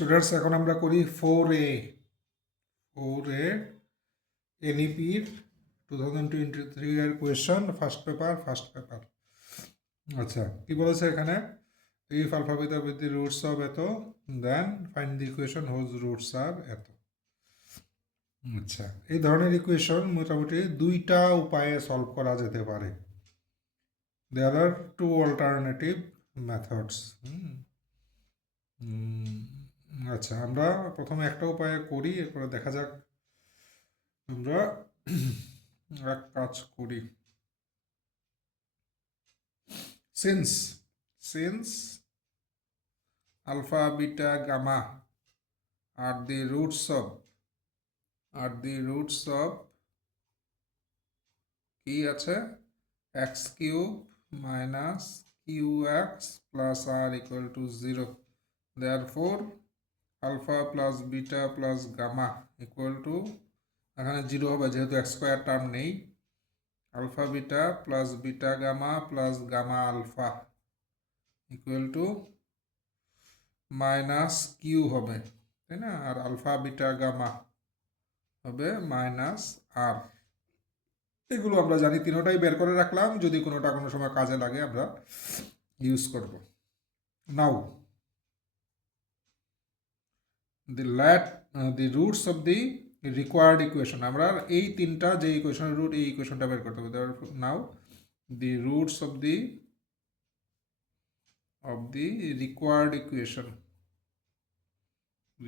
Students এখন আমরা করি 4A এনইপির 2023 এর কোয়েশ্চন ফার্স্ট পেপার। আচ্ছা কি বলেছে এখানে, if alpha beta with the roots of এত then find the equation whose roots are এত। আচ্ছা এই ধরনের ইকুয়েশন মোটামুটি দুইটা উপায়ে সলভ করা যেতে পারে। দেয়ার আর টু অল্টারনেটিভ মেথডস। আচ্ছা আমরা প্রথমে একটা উপায়ে করি, এরপরে দেখা যাক। আমরা এক কাজ করি, since alpha beta gamma are the roots of কি আছে x cube minus q x plus r equal to 0, therefore alpha plus beta plus gamma equal to, এখানে 0 হবে যেহেতু এক্স স্কোয়ার টার্ম নেই, alpha beta plus beta gamma plus gamma alpha equal to minus q হবে, তাই না? আর alpha beta gamma হবে minus r. এগুলো আমরা জানি, তিনোটাই বের করে রাখলাম, যদি কোনোটা কোনো সময় কাজে লাগে আমরা ইউজ করব। Now the roots of the required equation, আমরা এই তিনটা যে ইকুয়েশনের রুট, এই ইকুয়েশনটা বের করতে হবে। Now the roots of the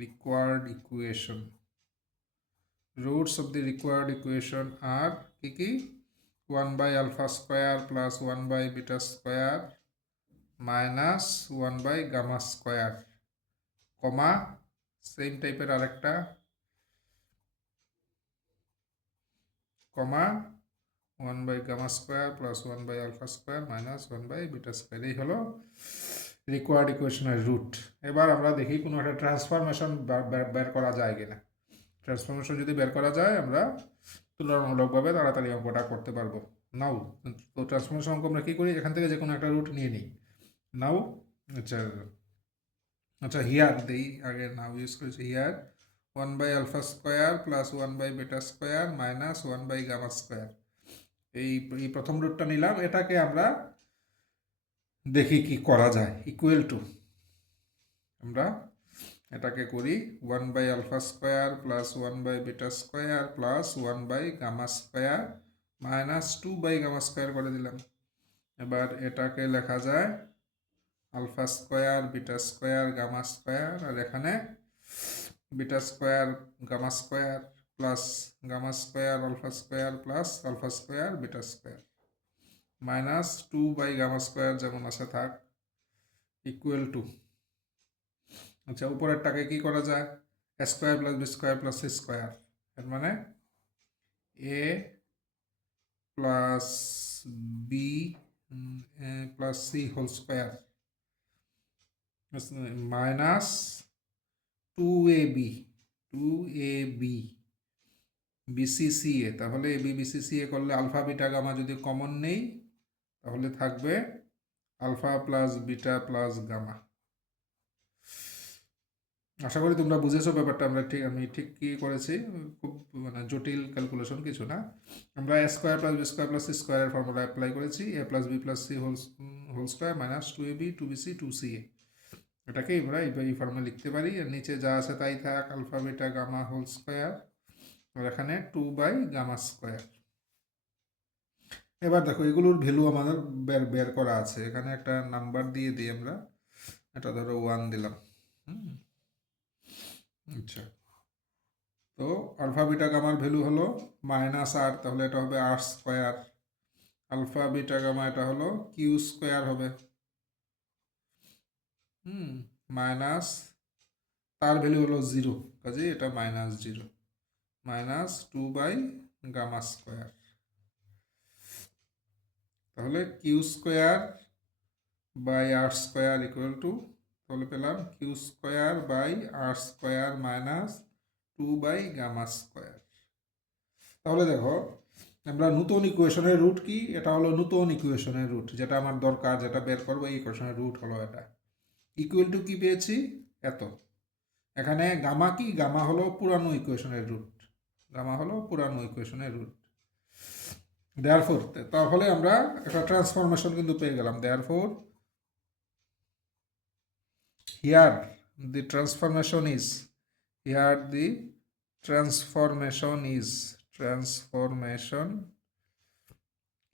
required equation, roots of the required equation are কি 1 by alpha square plus 1 by beta square minus 1 by gamma square, comma same টাইপের আরেকটা কমা 1 by gamma square plus 1 by alpha square minus 1 by beta square। এই হলো required ইকুয়েশনের root. এবার আমরা দেখি কোনো একটা ট্রান্সফরমেশন বের করা যায় কিনা। ট্রান্সফরমেশন যদি বের করা যায় আমরা তুলনামূলকভাবে তাড়াতাড়ি অঙ্কটা করতে পারবো। নাও তো ট্রান্সফরমেশন অঙ্ক আমরা কী করি, এখান থেকে যে কোনো একটা রুট নিয়ে নিই। নাও আচ্ছা হিয়ার দেই, আগে নাও ইউজ করেছি। Here 1 by alpha square plus 1 by beta square minus 1 by gamma square, এই প্রথম রুটটা নিলাম। এটাকে আমরা দেখি কি করা যায়। ইকুয়াল টু আমরা এটাকে করি 1 by alpha square plus 1 by beta square plus 1 by gamma square minus 2 by gamma square করে দিলাম। এবার এটাকে লেখা যায় alpha square beta square gamma square, আর এখানে beta square gamma square plus gamma square alpha square plus alpha square beta square minus 2 by gamma square যেমন আছে থাক, ইকুয়াল টু, আচ্ছা উপরেরটাকে কি করা যায়, A square plus B square plus C square, এর মানে A plus B plus C whole square minus 2ab BC CA. তাহলে এবি বিসিসিএ করলে আলফা বিটা গামা যদি কমন নেই তাহলে থাকবে alpha plus beta plus gamma. আশা করি তোমরা বুঝেছো ব্যাপারটা। আমি ঠিক কি করেছি, খুব মানে জটিল ক্যালকুলেশন কিছু না। আমরা A square plus B square plus C স্কোয়ারের ফর্মুলা অ্যাপ্লাই করেছি, A plus B plus C whole square minus 2ab 2bc 2ca, এটাকে আমরা এই ফর্মে লিখতে পারি। আর নিচে যা আছে তাই থাক, alpha beta gamma whole square, আর এখানে 2 বাই গামা স্কোয়ার। এবার দেখো এগুলোর ভ্যালু আমাদের বের করা আছে। এখানে একটা নাম্বার দিয়ে দিই আমরা, এটা ধরো 1 দিলাম। আচ্ছা তো আলফা বিটা গামার ভ্যালু হলো মাইনাস আর, তাহলে এটা হবে R square. Alpha beta gamma এটা হলো কিউ স্কোয়ার হবে, মাইনাস তার ভ্যালু হলো 0, কাজে এটা minus 0 minus 2 by gamma square. তাহলে Q square by R square equal to, তাহলে পেলাম Q square by R square minus 2 by gamma square. তাহলে দেখো আমরা নতুন ইকুয়েশনের রুট কি, এটা হলো নতুন ইকুয়েশনের রুট, যেটা আমার দরকার, যেটা বের করবো এই ইকুয়েশনের রুট হলো এটা। ইকুয়াল টু কি পেয়েছি, এত। এখানে গামা কি, গামা হলো পুরানো ইকুয়েশনের রুট, গামা হলো পুরানো ইকুয়েশনের রুট। দেয়ারফোর তাহলে আমরা একটা ট্রান্সফরমেশন কিন্তু পেয়ে গেলাম। Therefore here the transformation is, here the transformation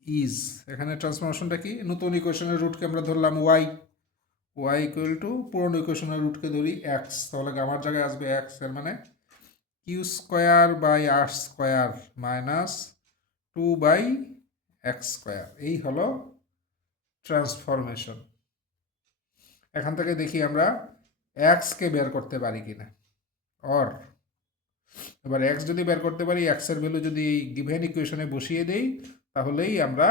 is এখানে ট্রান্সফরমেশনটা কি, নতুন ইকুয়েশনের রুটকে আমরা ধরলাম y, y ইকুয়াল টু পুরনো ইকুয়েশনের রুটকে ধরি x, তাহলে গামার জায়গায় আসবে x, এর মানে q square by R square minus 2/x²। এই হলো ট্রান্সফরমেশন। এখান থেকে দেখি আমরা এক্সকে বের করতে পারি কিনা। অর এবার এক্স যদি বের করতে পারি, এক্সের ভ্যালু যদি গিভেন ইকুয়েশনে বসিয়ে দেই, তাহলেই আমরা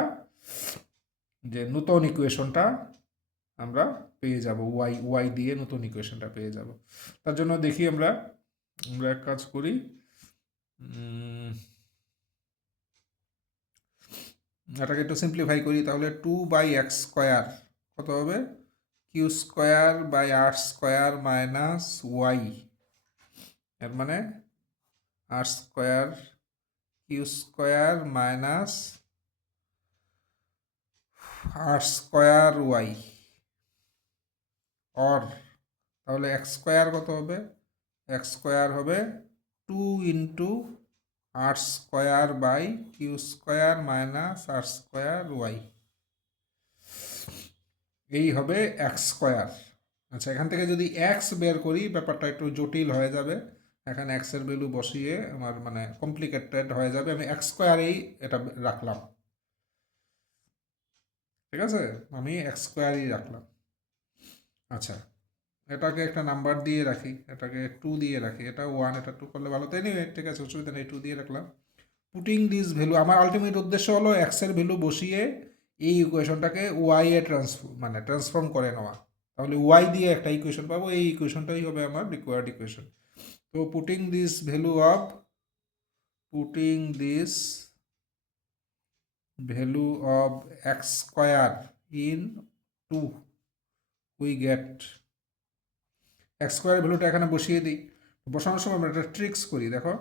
যে নতুন ইকুয়েশনটা আমরা পেয়ে যাব, ওয়াই দিয়ে নতুন ইকুয়েশনটা পেয়ে যাব। তার জন্য দেখি আমরা এক কাজ করি, এটাকে একটু সিম্পলিফাই করি। তাহলে 2/x² কত হবে, Q square by R square minus Y, এর মানে R square Q square minus R square Y. Or তাহলে এক্স স্কোয়ার কত হবে, এক্স স্কোয়ার হবে 2 into R square by Q square minus R square Y, এই হবে এক্স স্কোয়ার। আচ্ছা, এখান থেকে যদি এক্স বের করি ব্যাপারটা একটু জটিল হয়ে যাবে, এখানে এক্সের ভ্যালু বসিয়ে আমার মানে কমপ্লিকেটেড হয়ে যাবে। আমি এক্স স্কোয়ারেই এটা রাখলাম, ঠিক আছে, আমি এক্স স্কোয়ারই রাখলাম। আচ্ছা, এটাকে একটা নাম্বার দিয়ে রাখি, এটাকে 2 দিয়ে রাখি, এটা 1 এটা 2 করলে ভালো, তাই নিয়ে ঠিক আছে, অসুবিধা নেই, 2 দিয়ে রাখলাম। পুটিং দিস ভ্যালু, আমার আলটিমেট উদ্দেশ্য হলো এক্সের ভ্যালু বসিয়ে এই ইকুয়েশনটাকে ওয়াই এ ট্রান্সফর্ম করে নেওয়া, তাহলে ওয়াই দিয়ে একটা ইকুয়েশন পাবো, এই ইকুয়েশনটাই হবে আমার রিকোয়ার্ড ইকুয়েশন। তো putting this value of x square in 2, we get x স্কোয়ারের ভ্যালুটা এখানে বসিয়ে দিই। বসানোর সময় আমরা একটা ট্রিক্স করি, দেখো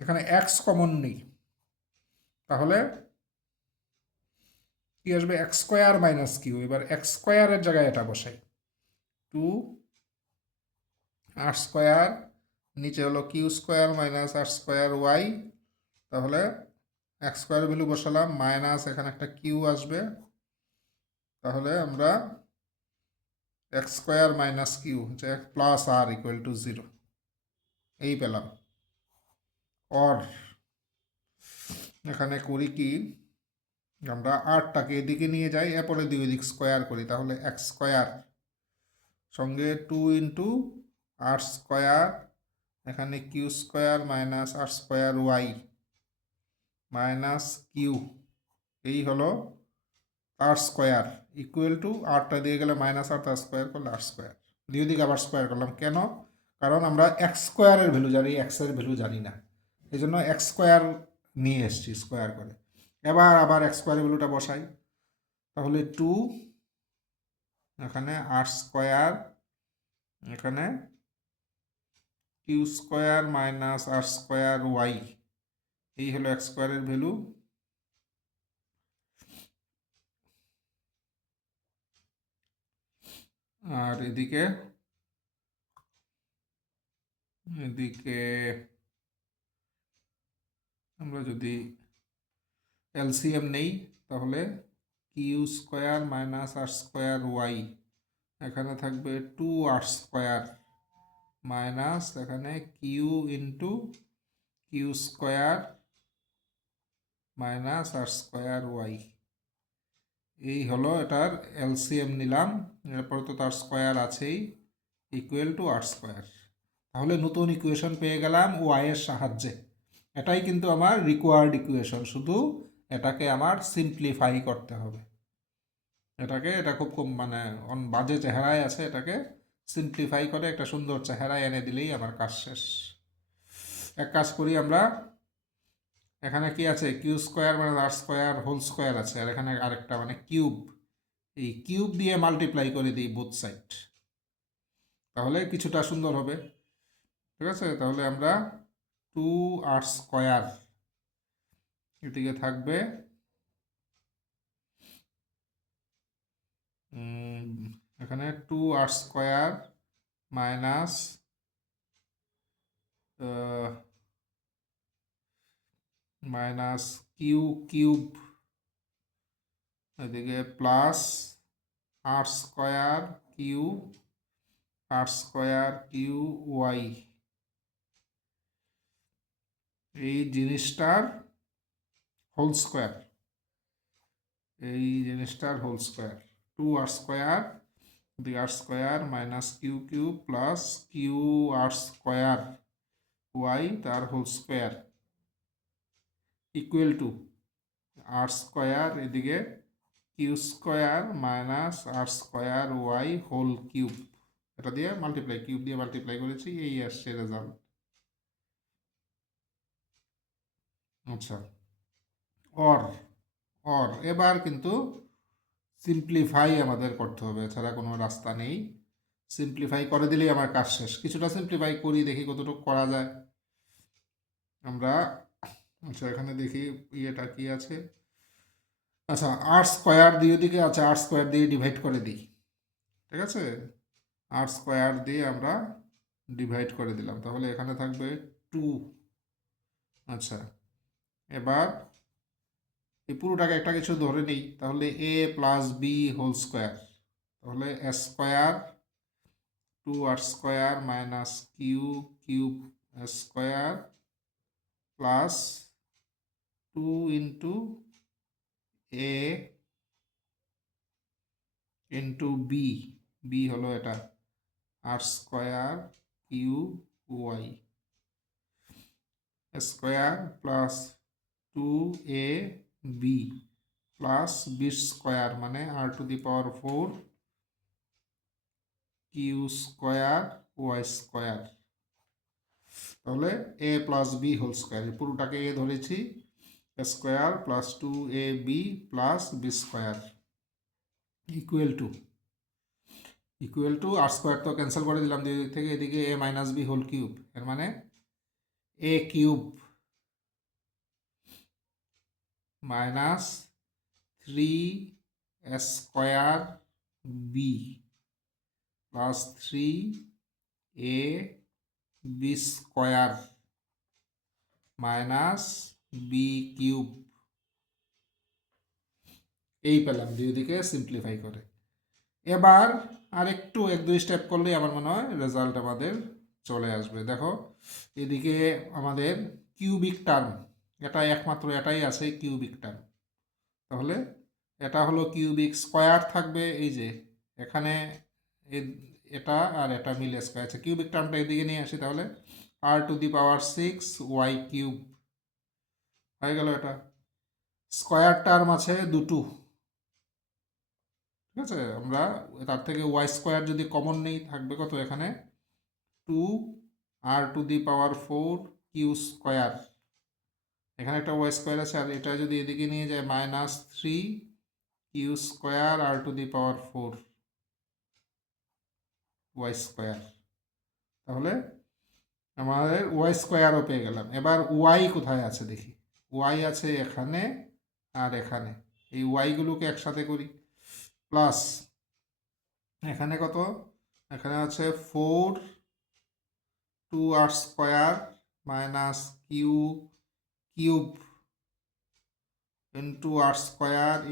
এখানে এক্স কমন নেই, তাহলে কি আসবে, এক্স স্কোয়ার মাইনাস কিউ। এবার এক্স স্কোয়ারের জায়গায় এটা বসাই, 2 আর স্কোয়ার, নিচে হলো কিউ স্কোয়ার মাইনাস আর স্কোয়ার ওয়াই, তাহলে এক্স স্কোয়ার ভ্যালু বসালাম, মাইনাস এখানে একটা কিউ আসবে, তাহলে আমরা এক্স স্কোয়ার মাইনাস কিউ হচ্ছে প্লাস আর ইকুয়াল টু 0, এই পেলাম। অর এখানে করি কি, আমরা আরটাকে এদিকে নিয়ে যাই, এরপরে দুই দিক স্কোয়ার করি, তাহলে এক্স স্কোয়ার সঙ্গে 2 ইন্টু আর স্কোয়ার, এখানে কিউ স্কোয়ার মাইনাস আর স্কোয়ার ওয়াই মাইনাস কিউ, এই হলো আর স্কোয়ার ইকুয়াল টু, আরটা দিয়ে গেলে মাইনাস আর, তার স্কোয়ার করলে আর স্কোয়ার, দুই দিকে আবার স্কোয়ার করলাম। কেন, কারণ আমরা এক্স স্কোয়ারের ভ্যালু জানি, এক্সের ভ্যালু জানি না, এই জন্য এক্স স্কোয়ার নিয়ে এসছি স্কোয়ার করে। এবার আবার এক্স স্কোয়ারের ভ্যালুটা বসাই, তাহলে 2 এখানে আর স্কোয়ার, এখানে কিউ স্কোয়ার মাইনাস আর স্কোয়ার ওয়াই, এই হলো এক্স স্কোয়ারের ভ্যালু। আর এদিকে আমরা যদি এলসিএম নেই, তাহলে কিউ স্কোয়ার মাইনাস আর স্কোয়ার ওয়াই, এখানে থাকবে 2 আর স্কোয়ার মাইনাস এখানে q into q square minus আর স্কোয়ার ওয়াই, এই হলো এটার এলসিএম নিলাম। এরপর তো তার স্কোয়ার আছেই, ইকুয়াল টু আর স্কোয়ার। তাহলে নতুন ইকুয়েশন পেয়ে গেলাম ওয়াইয়ের সাহায্যে। এটাই কিন্তু আমার রিকোয়ার্ড ইকুয়েশন, শুধু এটাকে আমার সিম্পলিফাই করতে হবে। এটা খুব কম মানে বাজে চেহারায় আছে, এটাকে সিম্পলিফাই করে একটা সুন্দর চেহারায় এনে দিলেই আমার কাজ শেষ। এক কাজ করি আমরা, এখানে কি আছে, কিউ স্কোয়ার মানে আর স্কোয়ার হোল স্কোয়ার আছে, আর এখানে আরেকটা মানে কিউব, এই কিউব দিয়ে মাল্টিপ্লাই করে দিই বোথ সাইড, তাহলে কিছুটা সুন্দর হবে। ঠিক আছে, তাহলে আমরা 2r² এদিকে থাকবে এখানে 2r² minus minus q cube এদিকে প্লাস r² এই জিনিসটার হোল স্কোয়ার, 2r² এদিকে r² minus q cube plus r² তার whole square equal to r² এদিকে q² minus r² whole cube, এটা দিয়ে কিউব দিয়ে মাল্টিপ্লাই করেছি, এই আসছে রেজাল্ট। আচ্ছা, অর এবার কিন্তু সিম্পলিফাই আমাদের করতে হবে, এছাড়া কোনো রাস্তা নেই। সিম্পলিফাই করে দিলেই আমার কাজ শেষ। কিছুটা সিম্পলিফাই করি, দেখি কতটুকু করা যায় আমরা। আচ্ছা, এখানে দেখি ইয়েটা কি আছে। আচ্ছা, r² দিয়ে দিকে আছে, r² দিয়ে ডিভাইড করে দিই। ঠিক আছে, r² দিয়ে আমরা ডিভাইড করে দিলাম, তাহলে এখানে থাকবে 2। আচ্ছা, এবার এই পুরোটাকে একটা কিছু ধরে নিই, তাহলে a plus b whole square, তাহলে s² 2r² minus q cube s² plus 2 into a into b হলো এটা r² cube y square plus 2ab plus b² মানে r⁴ q² y², তাহলে a plus b whole square, পুরোটাকে a ধরেছি, square plus 2ab plus b² equal to r² তো cancel করে দিলাম দুই দিক থেকে, এদিকে a minus b whole cube, এর মানে a cube minus 3² b plus 3ab² minus b cube, এই পেলাম দুই দিকে সিম্পলিফাই করে। এবার আর একটু 1-2 স্টেপ করলেই আমার মনে হয় রেজাল্ট আমাদের চলে আসবে। দেখো, এদিকে আমাদের কিউবিক টার্ম, এটা একমাত্র এটাই আছে কিউবিক টার্ম, তাহলে এটা হলো কিউবিক, স্কোয়ার থাকবে এই যে এখানে, এটা আর এটা মিলে স্কোয়ার আছে, কিউবিক টার্মটা এদিকে নিয়ে আসি, তাহলে r⁴ হয়ে গেল। এটা স্কোয়ার টার্ম আছে দুটো, ঠিক আছে, আমরা তার থেকে y² যদি কমন নেই, থাকবে কত এখানে 2r⁴ q², এখানে একটা y² আছে, আর এটা যদি এদিকে নিয়ে যায় মাইনাস 3q² r⁴ y², তাহলে আমাদের y²ও পেয়ে গেলাম। এবার y কোথায় আছে দেখি, y আছে এখানে আর এখানে, এই yগুলোকে একসাথে করি, প্লাস এখানে কত, এখানে আছে 4 2r² minus q cube into r²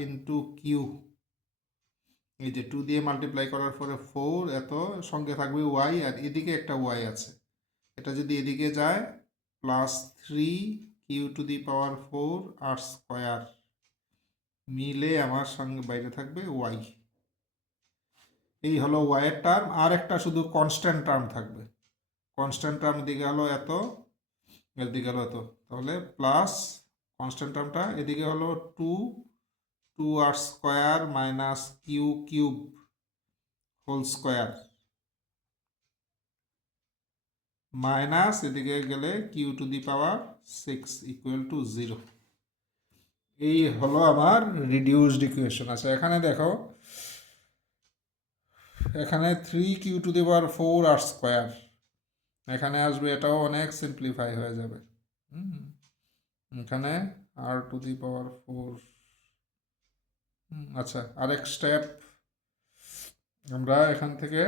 into q, এই যে 2 দিয়ে মাল্টিপ্লাই করার পরে 4, এত সঙ্গে থাকবে y, আর এদিকে একটা y আছে, এটা যদি এদিকে যায় প্লাস 3q⁴ r² মিলে আমার সঙ্গে বাইরে থাকবে y, এই হলো y এর টার্ম। আর একটা শুধু কনস্ট্যান্ট টার্ম থাকবে, কনস্ট্যান্ট টার্ম দিকে হলো এত, এর দিকে হলো এত, তাহলে প্লাস কনস্ট্যান্ট টার্মটা এদিকে হলো 2r² minus q cube whole square minus এদিকে গেলে q⁶ ইকুয়াল টু 0। এই হলো আমার রিডিউসড ইকুয়েশন। আচ্ছা, এখানে দেখো, এখানে 3q⁴ r², এখানে আসবে, এটাও অনেক সিম্পলিফাই হয়ে যাবে। এখানে r⁴। আচ্ছা, আরেক স্টেপ আমরা এখান থেকে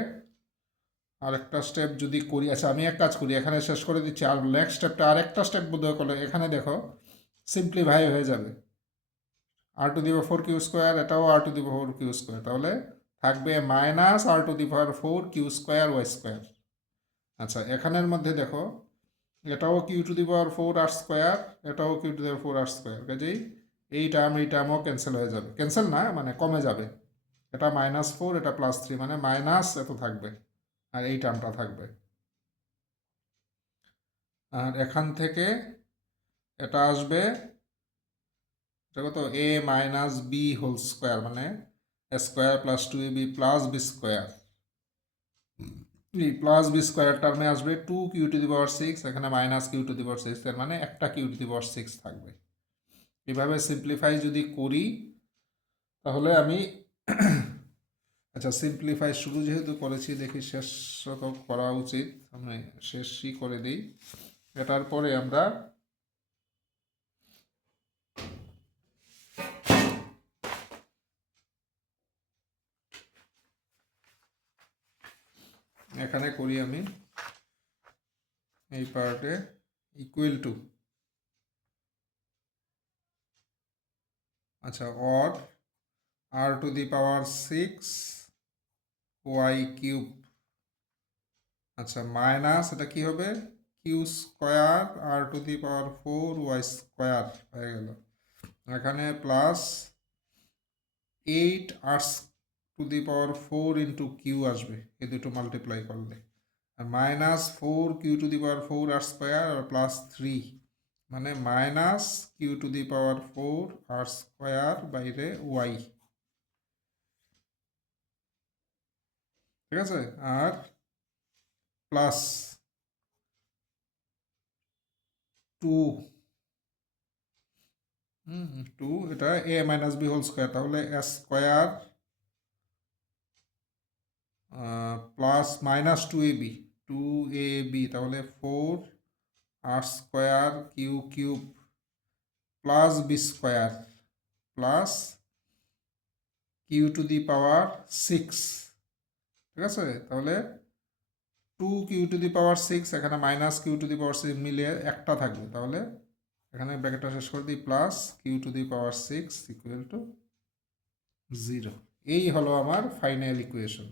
আরেকটা স্টেপ যদি করি। আচ্ছা, আমি এক কাজ করি, এখানে শেষ করে দিচ্ছি, আর নেক্সট স্টেপটা আরেকটা স্টেপ বোধহয় করলে এখানে দেখো সিম্পলিফাই হয়ে যাবে। r⁴ এটাও r⁴, তাহলে থাকবে -r⁴ আচ্ছা, এখানের মধ্যে দেখো এটাও r², এটাও r², কাজেই এই টার্মও ক্যান্সেল হয়ে যাবে, ক্যান্সেল না মানে কমে যাবে। এটা -4, এটা +3, মানে মাইনাস এত থাকবে, আর এই টার্মটা থাকবে। আর এখান থেকে এটা আসবে, এটা কত, a−b² মানে a² + 2ab + b²। এই +b² টার্মে আসবে 2q⁶, এখানে -q⁶, এর মানে একটা q⁶ থাকবে। এভাবে সিম্পলিফাই যদি করি তাহলে আমি আচ্ছা, সিম্পলিফাই শুরু যেহেতু করেছি, দেখি শেষ তো করা উচিত, আমি শেষই করে দিই। এটার পরে আমরা এখানে করি, আমি এই পার্টে ইকুয়াল টু, আচ্ছা, অর r⁶ y³, আচ্ছা, মাইনাস এটা কি হবে, q² r⁴ y² হয়ে গেল। এখানে প্লাস 8r⁴ ইন্টু কিউ আসবে, এই দুটো মাল্টিপ্লাই করলে, আর -4q⁴ r² আর +3, মানে -q⁴ r² বাইরে y, ঠিক আছে, আর প্লাস 2, 2, এটা a−b² তাহলে s² প্লাস -2ab তাহলে 4r² plus b² plus q⁶, ঠিক আছে, তাহলে 2q⁶, এখানে -q⁶ মিলিয়ে একটা থাকবে, তাহলে এখানে ব্র্যাকেটটা শেষ করে দিই, প্লাস q⁶ ইকুয়াল টু 0। এই হলো আমার final equation.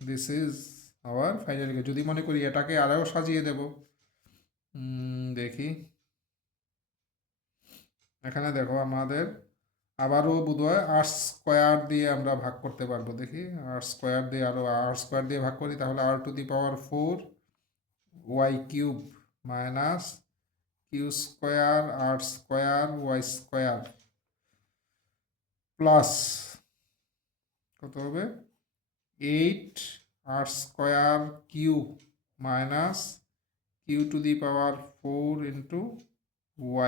This is our final equation. যদি মনে করি এটাকে আরও সাজিয়ে দেব, দেখি, এখানে দেখো আমাদের আবারও বোধহয় r² দিয়ে আমরা ভাগ করতে পারবো, দেখি r² দিয়ে, আরও r² দিয়ে ভাগ করি, তাহলে r⁴ y³ minus q² r² y² plus কত হবে, 8r² minus q⁴ into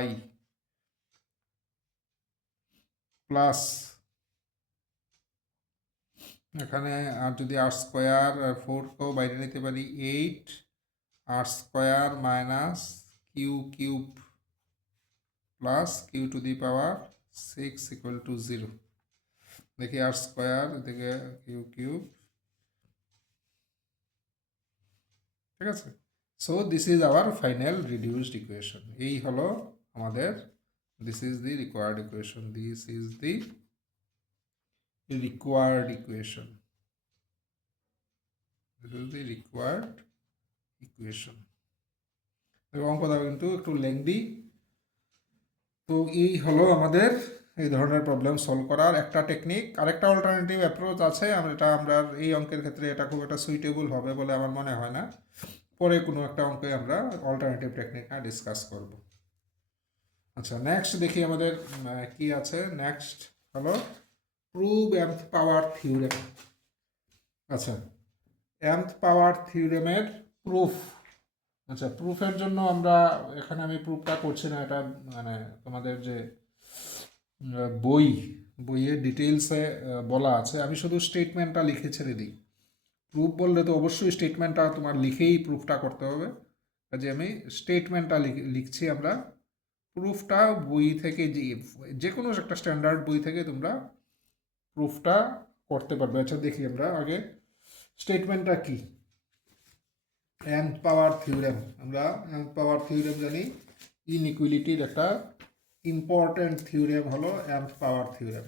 y plus, এখানে আর যদি r² আর 4কেও বাইরে নিতে পারি, 8r² minus q³ plus q⁶ equal to 0। দেখি r², এদিকে q³, ঠিক আছে। So this is our final reduced equation. এই হলো আমাদের, this is the required equation, this is the required equation, this is the required equation. অঙ্কটা কিন্তু একটু লেংদি, তো এই হলো আমাদের এই ধরনের প্রবলেম সলভ করার একটা টেকনিক। আরেকটা অল্টারনেটিভ অ্যাপ্রোচ আছে, আমরা এই অঙ্কের ক্ষেত্রে এটা খুব একটা সুইটেবল হবে বলে আমার মনে হয় না, পরে কোনো একটা অঙ্কে আমরা অল্টারনেটিভ টেকনিক ডিসকাস করব। আচ্ছা, নেক্সট দেখি আমাদের কি আছে। নেক্সট হলো প্রুভ mth পাওয়ার থিওরেম। আচ্ছা, mth পাওয়ার থিওরেমের প্রুফ। আচ্ছা, প্রুফের জন্য আমরা এখানে আমি প্রুফটা করছি না, এটা মানে তোমাদের যে বইয়ের ডিটেলসে বলা আছে, আমি শুধু স্টেটমেন্টটা লিখে ছেড়ে দিই। প্রুফ বললে তো অবশ্যই স্টেটমেন্টটা তোমার লিখেই প্রুফটা করতে হবে, কাজে আমি স্টেটমেন্টটা লিখছি। আমরা প্রুফটা বই থেকে যে কোনো একটা স্ট্যান্ডার্ড বই থেকে তোমরা প্রুফটা করতে পারবে। আচ্ছা দেখি আমরা আগে স্টেটমেন্টটা কি। nth পাওয়ার থিওরেম, আমরা nth পাওয়ার থিওরেম জানি, ইনইকুয়ালিটির একটা ইম্পর্টেন্ট থিওরেম হলো nth পাওয়ার থিওরেম।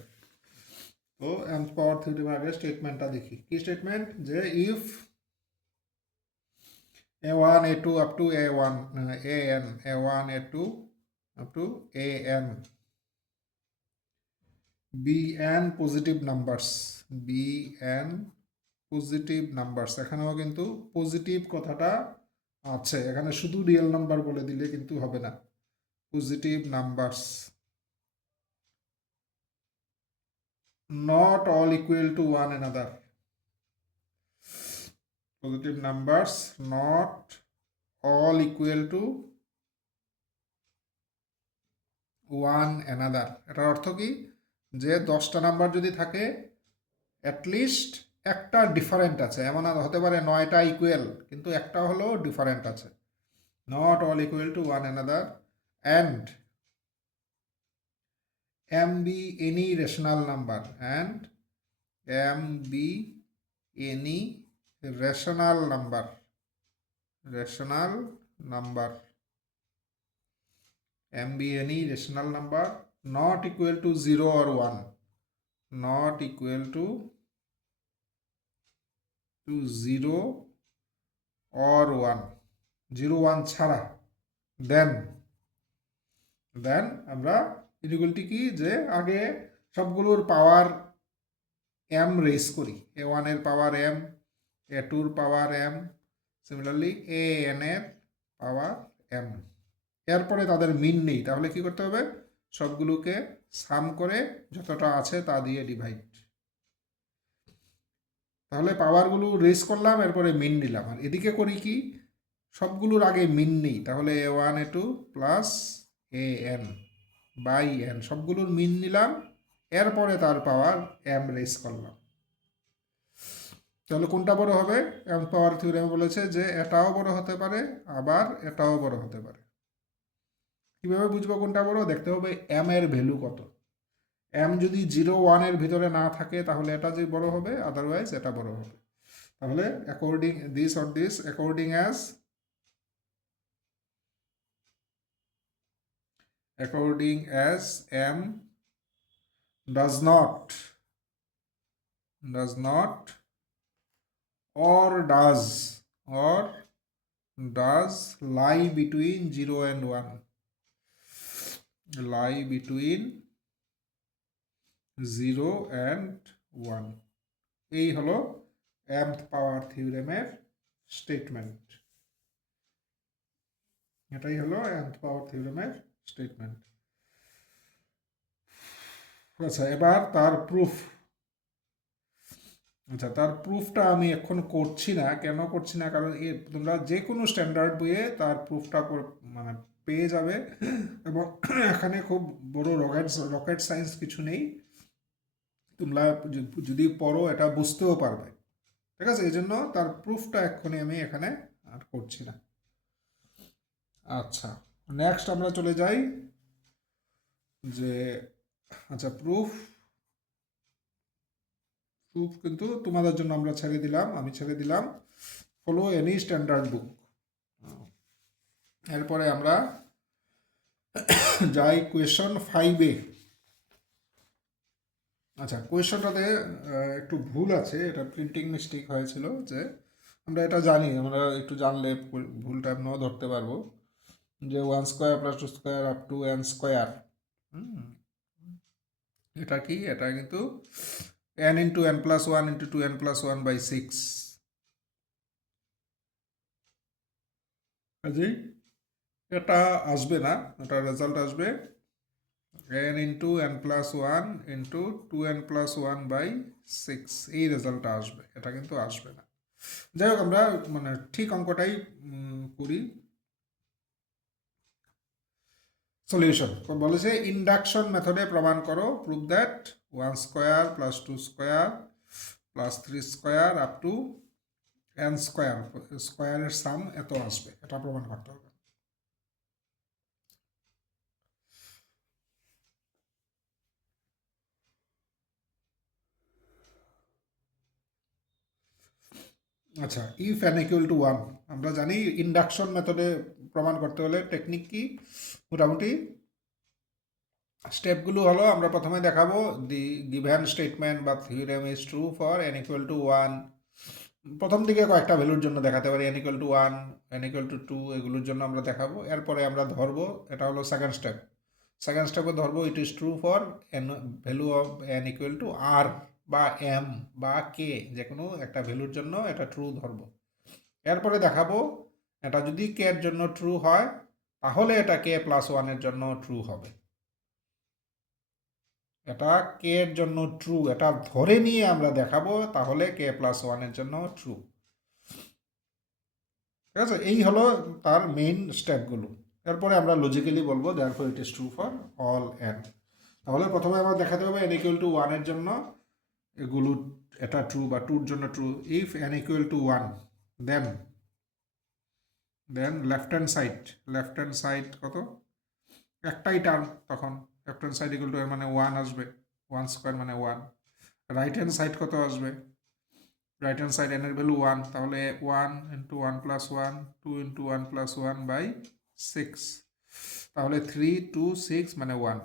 তো nth পাওয়ার থিওরেমের আগে স্টেটমেন্টটা দেখি। কি স্টেটমেন্ট? যে if a1 a2 up to a1 an a1 a2 up to an bn positive numbers, bn positive numbers, এখানেও কিন্তু পজিটিভ কথাটা আছে, এখানে শুধু রিয়েল নাম্বার বলে দিলে কিন্তু হবে না। Positive numbers not all equal to one another, positive numbers not all equal to one another। এটার অর্থ কি? যে 10টা নাম্বার যদি থাকে অ্যাটলিস্ট একটা ডিফারেন্ট আছে, এমন হতে পারে 9টা ইকুয়াল কিন্তু একটা হলো ডিফারেন্ট আছে। not all equal to one another and m be any rational number, and m be any rational number, rational number, m be any rational number not equal to 0 or 1, not equal to 0 or 1, 0 1 ছাড়া, দেন আমরা equality কি, যে আগে সবগুলোর পাওয়ার m raise করি, a1 এর পাওয়ার m, a2 এর পাওয়ার m, similarly an এর পাওয়ার m, এরপরে তাদের মিন নেই, তাহলে কি করতে হবে? সবগুলোকে সাম করে যতটা আছে তা দিয়ে ডিভাইড। তাহলে পাওয়ারগুলো রেজ করলাম, এরপরে মিন নিলাম। আর এদিকে করি কি, সবগুলোর আগে মিন নেই, তাহলে a1 a2 plus an by n, সবগুলোর মিন নিলাম, এরপরে তার পাওয়ার m রেজ করলাম। তাহলে কোনটা বড় হবে? m পাওয়ার থিওরেম বলেছে যে এটাও বড় হতে পারে, আবার এটাও বড় হতে পারে। কিভাবে বুঝবো কোনটা বড়? দেখতে হবে m এর ভ্যালু কত। m যদি 0 1 এর ভিতরে না থাকে তাহলে এটা যে বড় হবে, আদারওয়াইজ এটা বড় হবে। তাহলে according this or this, according as m does not or does lie between 0 and 1, lie between 0 and 1, এই হলো mth পাওয়ার থিওরেমের স্টেটমেন্ট। এটাই হলো mth পাওয়ার থিওরেমের স্টেটমেন্ট। আচ্ছা, এবার তার প্রুফ। আচ্ছা, তার প্রুফটা আমি এখন করছি না। কেন করছি না? কারণ তোমরা যে কোনো স্ট্যান্ডার্ড বইয়ে তার প্রুফটা মানে পেয়ে যাবে, এবং এখানে খুব বড় রকেট সায়েন্স কিছু নেই, তোমরা যদি পড়ো এটা বুঝতেও পারবে। ঠিক আছে, এই জন্য তার প্রুফটা এক্ষুনি আমি এখানে আর করছি না। আচ্ছা, নেক্সট আমরা চলে যাই যে, আচ্ছা প্রুফ কিন্তু তোমাদের জন্য আমরা আমি ছেড়ে দিলাম ফলো এনি স্ট্যান্ডার্ড বুক। এরপরে আমরা যাই কোয়েশ্চন 5A। আচ্ছা, কোয়েশ্চনটাতে একটু ভুল আছে, এটা প্রিন্টিং মিস্টেক হয়েছিল। যে আমরা এটা জানি, আমরা একটু জানলে ভুলটা আমরাও ধরতে পারবো, যে 1 square plus 2 square up to n square, এটা কি? এটা কিন্তু n into n plus 1 into 2n plus 1 by 6। কাজেই এটা আসবে না, এটা রেজাল্ট আসবে n into n plus 1 into 2n plus 1 by 6, এই রেজাল্টটা আসবে, এটা কিন্তু আসবে না। যাই হোক, আমরা মানে ঠিক অঙ্কটাই করি। সলিউশন বলেছে ইন্ডাকশন মেথডে প্রমাণ করো, prove that 1 square plus 2 square plus 3 square up two N স্কোয়ারের সাম এত আসবে, এটা প্রমাণ করতে হবে। আচ্ছা, if n equal to one, আমরা জানি ইন্ডাকশন মেথডে প্রমাণ করতে হলে টেকনিক কি, মোটামুটি স্টেপগুলো হলো, আমরা প্রথমে দেখাবো দি গিভেন স্টেটমেন্ট বা theorem is true for n equal to one. প্রথম দিকে কয়েকটা ভ্যালুর জন্য দেখাতে পারি, n equal to one, n equal to two, এগুলোর জন্য আমরা দেখাবো। এরপরে আমরা ধরবো, এটা হলো সেকেন্ড স্টেপ। সেকেন্ড স্টেপে ধরবো it is true for n, value of n equal to r বা এম বা কে, যে কোনো একটা ভ্যালুর জন্য এটা ট্রু ধরবো। এরপরে দেখাবো এটা যদি কে এর জন্য ট্রু হয় তাহলে এটা কে প্লাস ওয়ানের জন্য ট্রু হবে। এটা কে এর জন্য ট্রু, এটা ধরে নিয়ে আমরা দেখাবো তাহলে কে প্লাস ওয়ানের জন্য ট্রু। ঠিক আছে, এই হলো তার মেইন স্টেপগুলো। এরপরে আমরা লজিক্যালি বলবো therefore it is true for all N. তাহলে প্রথমে আমরা দেখাতে হবে এন ইকুয়াল টু ওয়ানের জন্য এগুলো এটা ট্রু বা টুর জন্য true. If n equal to one, then left hand side কত, একটাই টার্ম, তখন left hand side equal to এর মানে ওয়ান আসবে, ওয়ান স্কোয়ার মানে ওয়ান। রাইট হ্যান্ড সাইড কত আসবে, রাইট হ্যান্ড সাইড এন এর ভ্যালু ওয়ান, তাহলে one into one plus one, two into one plus one by six, তাহলে থ্রি টু সিক্স মানে ওয়ান।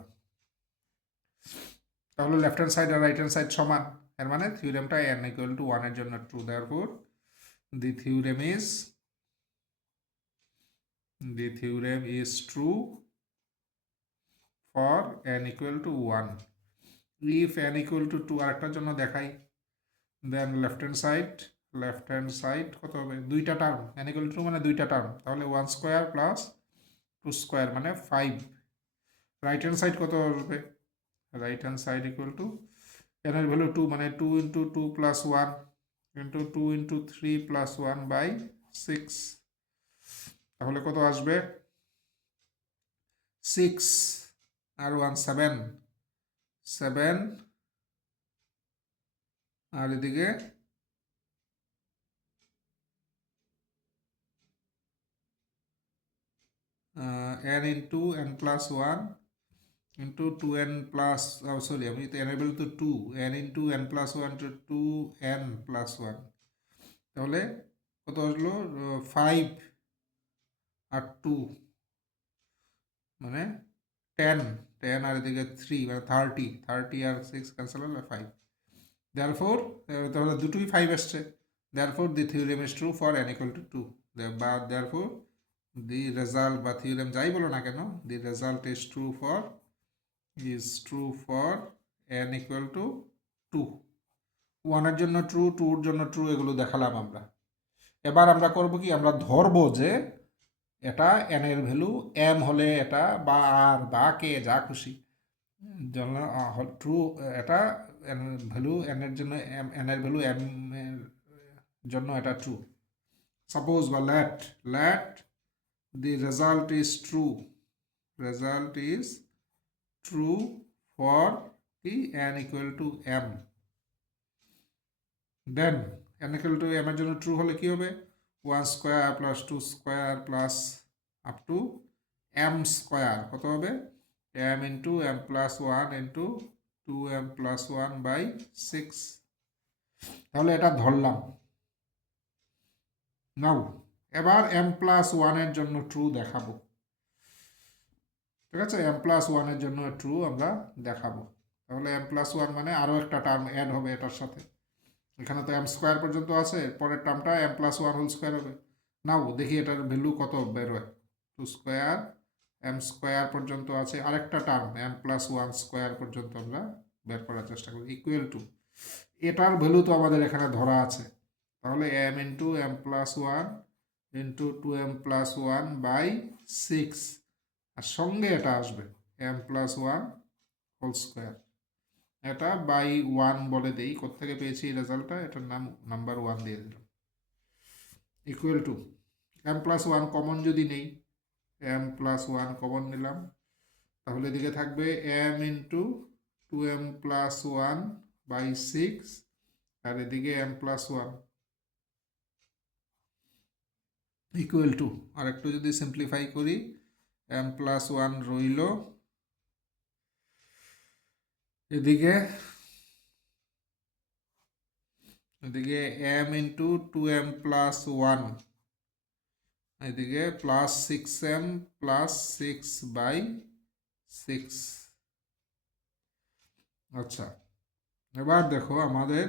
তাহলে লেফট হ্যান্ড সাইড আর right hand side সমান, এর মানে থিওরেমটা এন ইকুয়াল টু ওয়ানের জন্য true. Therefore the theorem is true for n equal to one. If n equal to two, আরেকটার জন্য দেখাই, দেন লেফট হ্যান্ড সাইড কত হবে, দুইটা টার্ম, n ইকুয়াল টু মানে দুইটা টার্ম, তাহলে one square plus two square মানে ফাইভ। রাইট হ্যান্ড সাইড কত আসবে, right hand side equal to n এর ভ্যালু টু মানে two into two plus one into two into three plus one by six, তাহলে কত আসবে, six আর one seven, seven আর এদিকে n into n plus one into two n plus, sorry আমি তো এনেবল তো two, n into n plus one two two n plus one, তাহলে কত আসলো, ফাইভ আর টু মানে টেন, টেন আর এদিকে থ্রি মানে থার্টি, থার্টি আর সিক্স ক্যান্সেল হলো ফাইভ। দেয়ারফোর তাহলে দুটোই ফাইভ আসছে, therefore the theorem is true for n equal to two, বা দেয়ারফোর দি রেজাল্ট বা থিওরেম যাই বলো না কেন, the result is true for n equal to two. ওয়ানের জন্য ট্রু, টুর জন্য ট্রু, এগুলো দেখালাম আমরা। এবার আমরা করব কি, আমরা ধরবো যে এটা n এর ভ্যালু m হলে এটা বা আর বা কে যা খুশি জন্য ট্রু, এটা ভ্যালু n এর জন্য n এর ভ্যালু m এর জন্য এটা ট্রু। সাপোজ বা late the result is true for the n equal to m, then n equal to m এর জন্য ট্রু হলে কি হবে, one square plus two square plus up to m square কত হবে, m into m plus one into two m plus one by six. তাহলে এটা ধরলাম। নাও এবার m প্লাস ওয়ানের জন্য ট্রু দেখাবো। ঠিক আছে, m প্লাস ওয়ানের জন্য ট্রু আমরা দেখাবো। তাহলে m প্লাস ওয়ান মানে আরও একটা টার্ম অ্যাড হবে এটার সাথে, এখানে তো m স্কোয়ার পর্যন্ত আছে, পরের টার্মটা m plus one whole square হবে। নাও দেখি এটার ভ্যালু কত বেরোয়, টু স্কোয়ার m স্কোয়ার পর্যন্ত আছে, আরেকটা term m plus one square পর্যন্ত আমরা বের করার চেষ্টা করি, ইকুয়াল টু এটার ভ্যালু তো আমাদের এখানে ধরা আছে, তাহলে m into m plus one into two m plus one by six, আর সঙ্গে এটা আসবে m plus one whole square, এটা বাই ওয়ান বলে দেই, কোথেকে পেয়েছি রেজাল্টটা, এটার নাম নাম্বার ওয়ান দিয়ে দিলাম, equal to m plus one common যদি নেই, m প্লাস ওয়ান কমন নিলাম, তাহলে এদিকে থাকবে m into two m plus one by six, আর এদিকে m plus one, equal to আর একটু যদি সিম্পলিফাই করি m প্লাস ওয়ান রইল এদিকে এদিকে m into two m plus one এদিকে plus six m plus six by six. আচ্ছা এবার দেখো আমাদের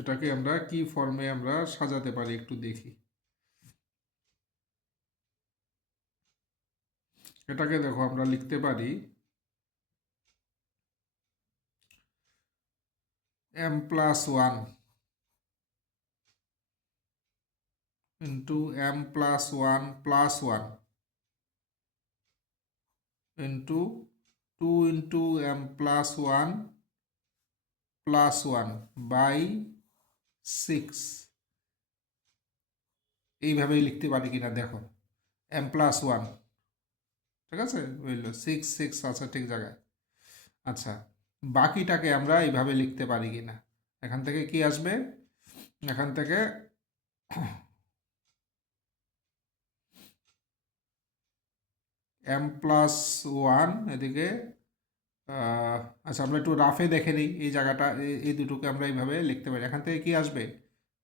এটাকে আমরা কি ফর্মে আমরা সাজাতে পারি একটু দেখি। এটাকে দেখো আমরা লিখতে পারি m plus one into m plus one into into m plus one by six. এইভাবেই লিখতে পারি কিনা দেখো m প্লাস ওয়ান, ঠিক আছে, বুঝলো সিক্স সিক্স আছে ঠিক জায়গায়। আচ্ছা বাকিটাকে আমরা এইভাবে লিখতে পারি কিনা, এখান থেকে কি আসবে, এখান থেকে m প্লাস ওয়ান এদিকে আচ্ছা আমরা একটু রাফে দেখে নিই এই জায়গাটা, এই দুটোকে আমরা এইভাবে লিখতে পারি। এখান থেকে কি আসবে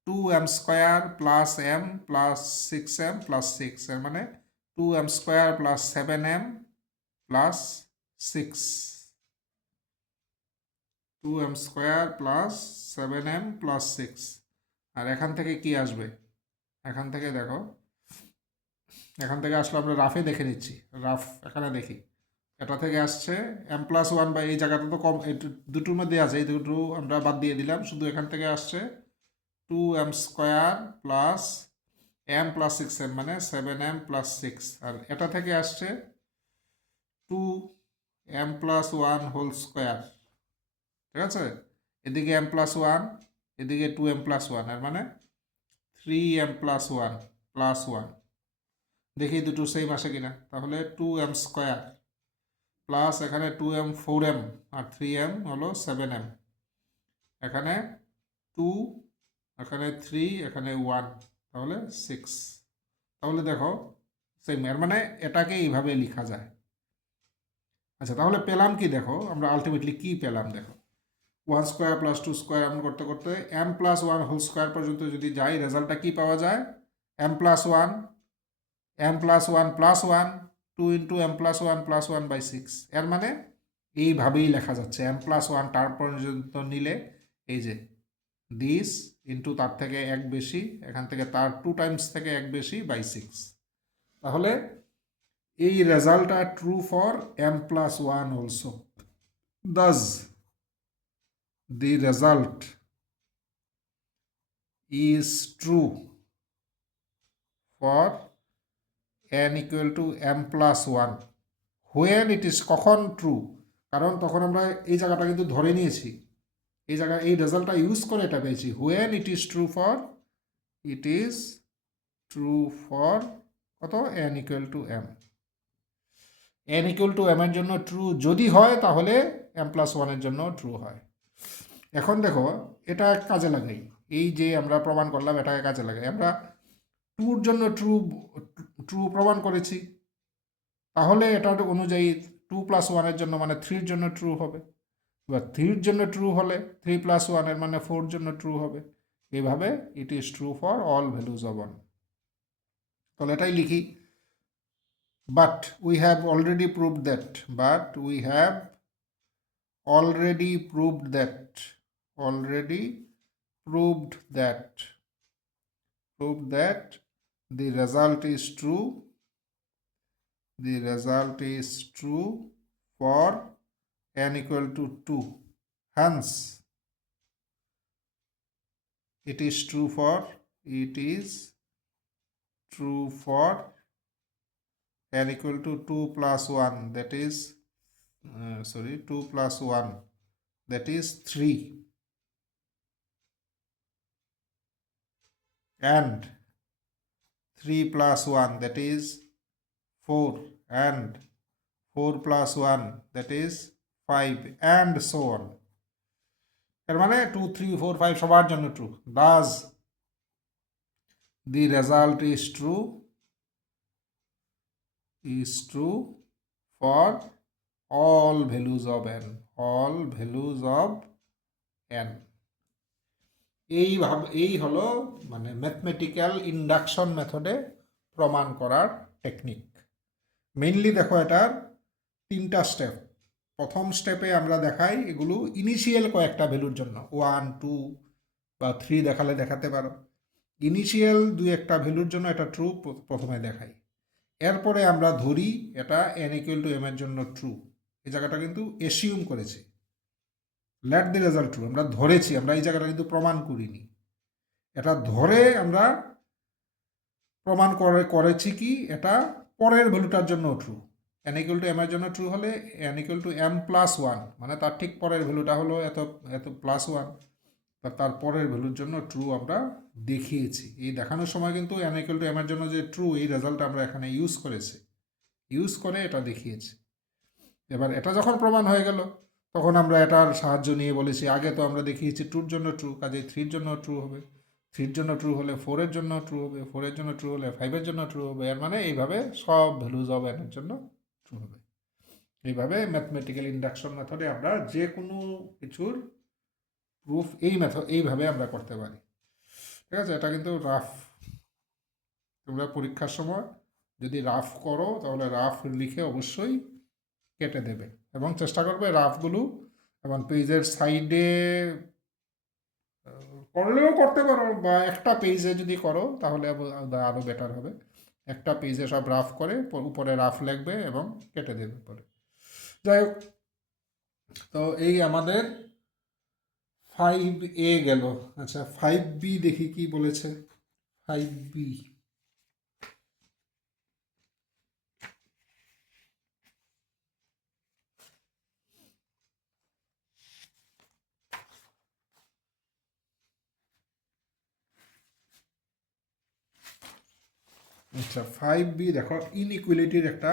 two m square plus m plus six m plus six, এর মানে two m square plus seven m plus six, two m square plus seven m plus six. আর এখান থেকে কি আসবে, এখান থেকে দেখো, এখান থেকে আসলে আমরা রাফে দেখে নিচ্ছি, রাফ এখানে দেখি এটা থেকে আসছে এম প্লাস ওয়ান বা এই জায়গাটা তো কম, দুটোর মধ্যে আছে, এই দুটো আমরা বাদ দিয়ে দিলাম, শুধু এখান থেকে আসছে two m square plus m plus six m মানে সেভেন এম প্লাস সিক্স। আর এটা থেকে আসছে two m plus one whole square, ঠিক আছে, এদিকে এম প্লাস ওয়ান এদিকে টু এম প্লাস ওয়ান, এর মানে থ্রি এম প্লাস ওয়ান। দেখি দুটো সেম আসে কিনা, তাহলে টু এম স্কোয়ার প্লাস এখানে two M four M R three M হলো সেভেন এম, এখানে টু এখানে থ্রি এখানে ওয়ান, তাহলে সিক্স। তাহলে দেখো সেম, এর মানে এটাকে এইভাবে লেখা যায়। আচ্ছা তাহলে পেলাম কি দেখো, আমরা আলটিমেটলি কি পেলাম দেখো, one square plus two square এমন করতে করতে m plus one whole square পর্যন্ত যদি যাই, রেজাল্টটা কি পাওয়া যায়, m plus one plus one two into m plus one by six. এর মানে এইভাবেই লেখা যাচ্ছে, এম প্লাস ওয়ান টার্ম পর্যন্ত নিলে এই যে দিস ইন্টু তার থেকে এক বেশি, এখান থেকে তার টু টাইমস থেকে এক বেশি বাই সিক্স। তাহলে এই রেজাল্টটা true for m plus one also, thus the result is true for n equal to m plus 1 when it is কখন ট্রু, কারণ তখন আমরা এই জায়গাটা কিন্তু ধরে নিয়েছি, এই জায়গায় এই রেজাল্টটা ইউজ করে এটা পেয়েছি, when it is true for, it is true for কত n equal to m, n equal to m এর জন্য ট্রু যদি হয় তাহলে m plus 1 এর জন্য ট্রু হয়। এখন দেখো এটা কাজে লাগাই, এই যে আমরা প্রমাণ করলাম এটাকে কাজে লাগাই, আমরা টুর জন্য ট্রু প্রমাণ করেছি, তাহলে এটার অনুযায়ী টু প্লাস ওয়ানের জন্য মানে থ্রির জন্য ট্রু হবে, এবার থ্রির জন্য ট্রু হলে থ্রি প্লাস ওয়ানের মানে ফোর জন্য ট্রু হবে, এইভাবে ইট is true for all values of one. তাহলে এটাই লিখি, but we have already proved that, already proved that the result is true for n equal to 2, hence it is true for n equal to 2 plus 1, that is 2 plus 1, that is 3, and 3 plus 1, that is 4, and 4 plus 1, that is 5, and so on. এর মানে 2 3 4 5 সবার জন্য true. Does the result is true for all values of n, all values of n। এই হলো মানে mathematical induction মেথডে প্রমাণ করার টেকনিক। মেইনলি দেখো এটার 3টা স্টেপ। প্রথম স্টেপে আমরা দেখাই এগুলো ইনিশিয়াল কয়েকটা ভ্যালুর জন্য, 1 2 বা 3 দেখালে দেখাতে পারো। ইনিশিয়াল 2-1টা ভ্যালুর জন্য এটা ট্রু প্রথমে দেখাই। এরপরে আমরা ধরি এটা n = m এর জন্য ট্রু। এই জায়গাটা কিন্তু এসিউম করেছি, লেট দি রেজাল্ট ট্রু, আমরা ধরেছি, আমরা এই জায়গাটা কিন্তু প্রমাণ করিনি। এটা ধরে আমরা প্রমাণ করেছি কি এটা পরের ভ্যালুটার জন্য ট্রু। n = m এর জন্য ট্রু হলে n = m+1, মানে তার ঠিক পরের ভ্যালুটা হলো এত এত +1, তার পরের ভ্যালুর জন্য ট্রু আমরা দেখিয়েছি। এই দেখানোর সময় কিন্তু n = m এর জন্য যে ট্রু, এই রেজাল্ট আমরা এখানে ইউজ করে এটা দেখিয়েছি। এবার এটা যখন প্রমাণ হয়ে গেল তখন আমরা এটার সাহায্য নিয়ে বলেছি আগে তো আমরা দেখিয়েছি ট্রুর জন্য ট্রু, কাজে 3-র জন্য ট্রু হবে, 3-র জন্য ট্রু হলে 4-এর জন্য ট্রু হবে, 4-এর জন্য ট্রু হলে 5-এর জন্য ট্রু হবে। এর মানে এইভাবে সব ভ্যালুজ অফ n এর জন্য ট্রু হবে। এইভাবে ম্যাথমেটিক্যাল ইন্ডাকশন মেথডে আমরা যে কোনো কিছুর প্রুফ এইভাবে আমরা করতে পারি। ঠিক আছে, এটা কিন্তু রাফ। তোমরা পরীক্ষার সময় যদি রাফ করো তাহলে রাফ লিখে অবশ্যই কেটে দেবে এবং চেষ্টা করবে রাফগুলো এবং পেজের সাইডে করলেও করতে পারো, বা একটা পেজে যদি করো তাহলে আরও বেটার হবে। একটা পেজে সব রাফ করে উপরে রাফ লিখবে এবং কেটে দেবে পরে। যাই হোক, তো এই আমাদের 5A গেল। আচ্ছা, 5B দেখি কি বলেছে। 5B, আচ্ছা 5B দেখো, ইনইকুয়ালিটির একটা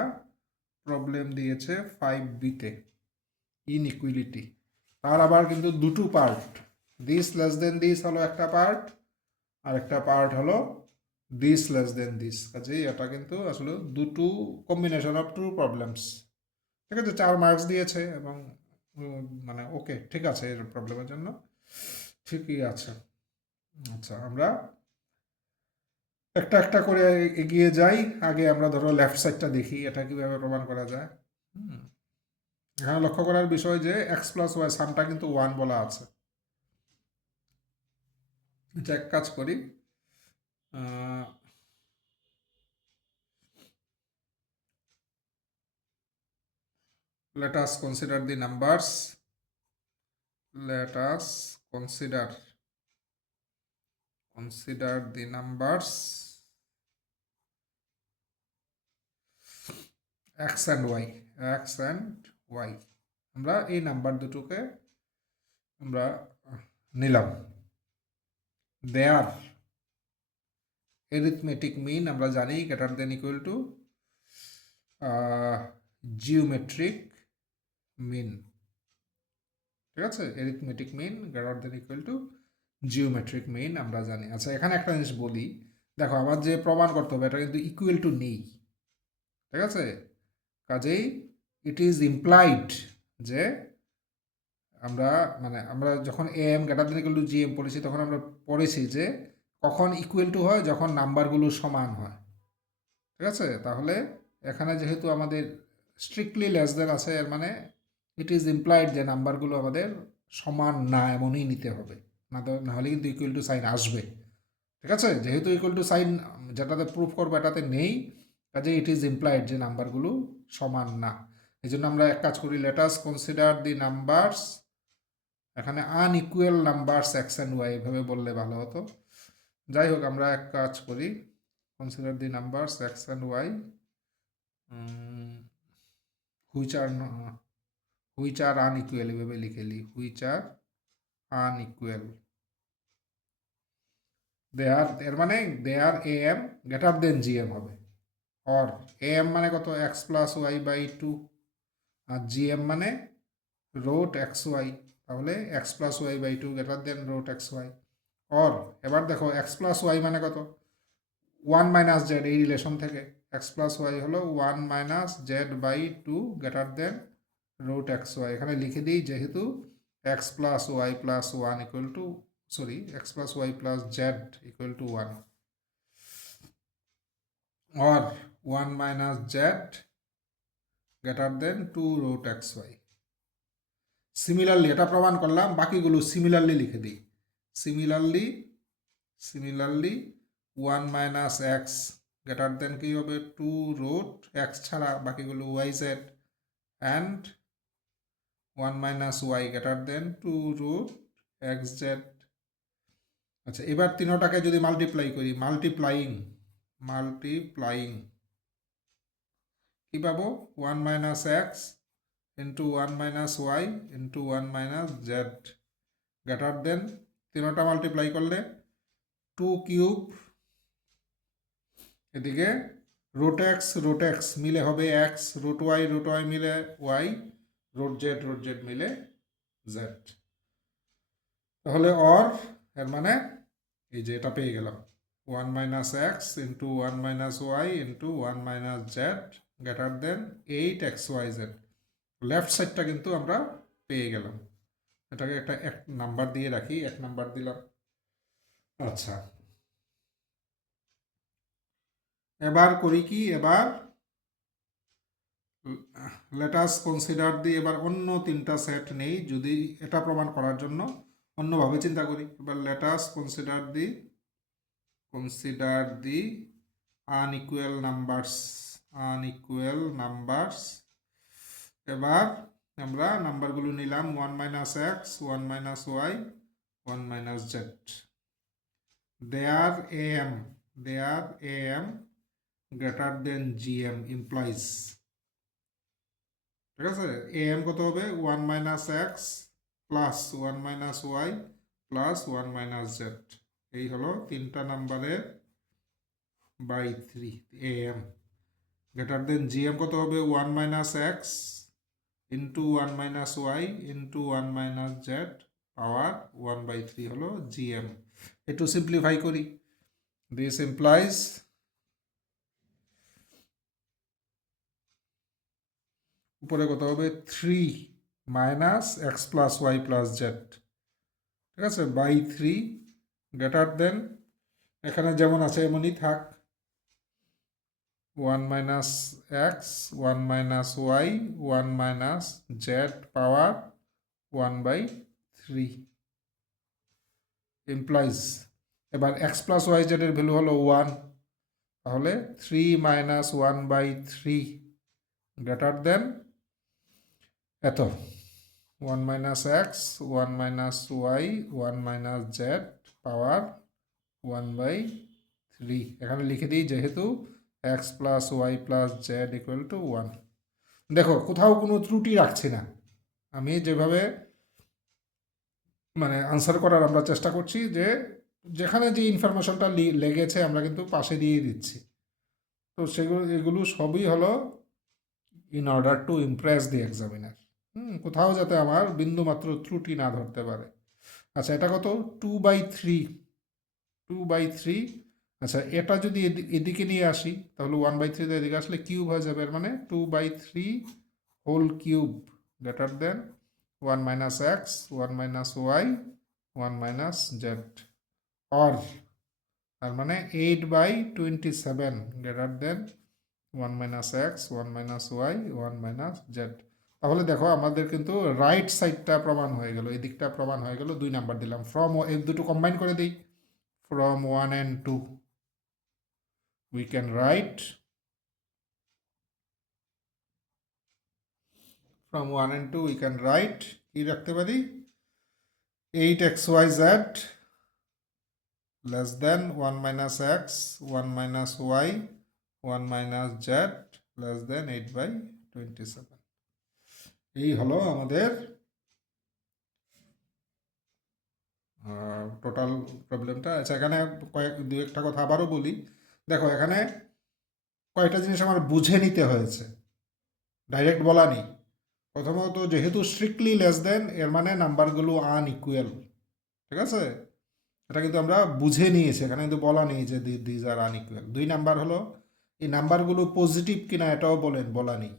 প্রবলেম দিয়েছে 5Bতে। ইনইকুয়ালিটি, তার আবার কিন্তু দুটো part, this less than this হলো একটা পার্ট, আর একটা পার্ট হলো দিস লেস দেন দিস। কাজেই এটা কিন্তু আসলে দুটো কম্বিনেশন অফ টু প্রবলেমস। ঠিক আছে, 4 মার্কস দিয়েছে এবং মানে ওকে, ঠিক আছে, এর প্রবলেমের জন্য ঠিকই আছে। আচ্ছা, আমরা একটা একটা করে এগিয়ে যাই। আগে আমরা ধরো লেফট সাইডটা দেখি এটা কিভাবে প্রমাণ করা যায়। এখানে লক্ষ্য করার বিষয় যে x+y সামটা কিন্তু 1 বলা আছে। এক কাজ করি, let us consider the numbers, let us consider the numbers x and y, আমরা এই নাম্বার দুটোকে আমরা নিলাম। দেয়ার এরিথমেটিক মিন আমরা জানি greater than equal to geometric mean. ঠিক আছে, arithmetic mean greater than equal to geometric mean আমরা জানি। আচ্ছা, এখানে একটা জিনিস বলি, দেখো আমার যে প্রমাণ করতে হবে এটা কিন্তু ইকুয়াল টু নেই। ঠিক আছে, কাজেই ইট ইজ ইমপ্লাইড যে আমরা যখন M greater than equal to GM পড়েছি তখন আমরা পড়েছি যে কখন ইকুয়াল টু হয়, যখন নাম্বারগুলো সমান হয়। ঠিক আছে, তাহলে এখানে যেহেতু আমাদের স্ট্রিক্টলি লেস দেন আছে, এর মানে ইট ইজ ইমপ্লাইড যে নাম্বারগুলো আমাদের সমান না এমনই নিতে হবে, নাহলে কিন্তু ইকুয়াল টু সাইন আসবে। ঠিক আছে, যেহেতু ইকুয়াল টু সাইন যেটাতে প্রুফ করবো এটাতে নেই, কাজে ইট ইজ ইমপ্লাইড যে নাম্বারগুলো সমান না। এই জন্য আমরা এক কাজ করি, let us consider the numbers, এখানে unequal numbers x and y এভাবে বললে ভালো হতো। যাই হোক, আমরা এক কাজ করি, consider the numbers x and y which are unequal, এভাবে লিখে নি, হুইচ আর আনইকুয়াল। এর মানে they are A M greater than G M হবে, অর এ এম মানে কত, x+y/2, আর জি এম মানে √xy। তাহলে x plus y by two greater than root x y. Or এবার দেখো এক্স প্লাস ওয়াই মানে কত, ওয়ান মাইনাস জেড, এই রিলেশন থেকে এক্স প্লাস ওয়াই হলো one minus z by two greater than root x y. এখানে লিখে দিই যেহেতু x plus y plus one equal to x plus y plus z equal to one, or 1 minus z greater than 2 root xy। Similarly এটা প্রমাণ করলাম, বাকিগুলো similarly লিখে দিই। Similarly 1 minus x greater than কি হবে 2 রুট এক্স ছাড়া বাকিগুলো y z, and 1 minus y greater than 2 root x Z. আচ্ছা এবার তিনোটাকে যদি মাল্টিপ্লাই করি, মাল্টিপ্লাইং কি পাবো, 1 minus x into 1 minus y into 1 minus z greater than, তিনোটা মাল্টিপ্লাই করলে 2 কিউব, এদিকে রুট এক্স মিলে হবে এক্স, রুট ওয়াই মিলে ওয়াই, রুট জেড মিলে জেড। তাহলে অর এর মানে এই যে এটা পেয়ে গেলাম 1 minus x into 1 minus y into 1 minus z greater than 8xyz। Left সাইডটা কিন্তু আমরা পেয়ে গেলাম, এটাকে একটা এক নাম্বার দিয়ে রাখি, 1 নাম্বার দিলাম। আচ্ছা এবার করি কি, এবার লেটাস কনসিডার দি, এবার অন্য তিনটা সেট নেই যদি এটা প্রমাণ করার জন্য অন্যভাবে চিন্তা করি। এবার let us consider the unequal numbers. এবার আমরা নাম্বারগুলো নিলাম 1 minus x, 1 minus y, 1 minus z. There am greater than gm implies, ঠিক আছে, am কত হবে 1 minus x plus 1 minus y plus 1 minus z. এই হলো তিনটা নাম্বারের by 3 am greater than gm কত হবে 1 minus x into 1 minus y into 1 minus z power 1/3 হলো gm। একটু সিম্পলিফাই করি, দিস ইমপ্লাইজ উপরে কত হবে 3 minus x plus y plus z, ঠিক আছে, বাই 3 গ্রেটার দেন, এখানে যেমন আছে এমনই থাক, 1 minus x, 1 minus y, 1 minus z power 1/3 implies. এবার এক্স প্লাস ওয়াই জেডের ভ্যালু হলো 1, তাহলে 3 মাইনাস 1/3 গ্রেটার দেন এত 1 minus x, 1 minus y, 1 minus z power 1/3। এখানে লিখে দিই যেহেতু x plus y plus z equal to 1। দেখো কোথাও কোনো ত্রুটি রাখছি না, আমি যেভাবে মানে আনসার করার আমরা চেষ্টা করছি, যে যেখানে যে ইনফরমেশনটা লেগেছে আমরা কিন্তু পাশে দিয়ে দিচ্ছি। তো এগুলো সবই হলো in order to Impress the examiner, কোথাও যাতে আমার বিন্দুমাত্র ত্রুটি না ধরতে পারে। আচ্ছা এটা কত 2/3। আচ্ছা এটা যদি এদিকে নিয়ে আসি তাহলে 1/3 এদিকে আসলে কিউব হয়ে যাবে, মানে 2/3 whole cube greater than 1 minus x, 1 minus y, 1 minus z, or তার মানে 8/27 greater than 1 minus x, 1 minus y, 1 minus z. তাহলে দেখো আমাদের কিন্তু রাইট সাইডটা প্রমাণ হয়ে গেল, এই দিকটা প্রমাণ হয়ে গেল, 2 নাম্বার দিলাম। ফ্রম এই দুটো কম্বাইন করে দিই, from 1 and 2 we can write, from 1 and 2 we can write কি রাখতে পারি 8xyz less than 1 minus x, 1 minus y, 1 minus z less than 8/27। এই হলো আমাদের টোটাল প্রবলেমটা। আচ্ছা এখানে দু একটা কথা আবারও বলি, দেখো এখানে কয়েকটা জিনিস আমার বুঝে নিতে হয়েছে, ডাইরেক্ট বলা নেই। প্রথমত যেহেতু স্ট্রিক্টলি লেস দেন এর মানে নাম্বারগুলো আনইকুয়াল, ঠিক আছে? এটা কিন্তু আমরা বুঝে নিয়েছি, এখানে কিন্তু বলা নেই যে দিজ আর আনইকুয়াল। 2 নাম্বার হলো এই নাম্বারগুলো পজিটিভ কিনা এটাও বলা নেই।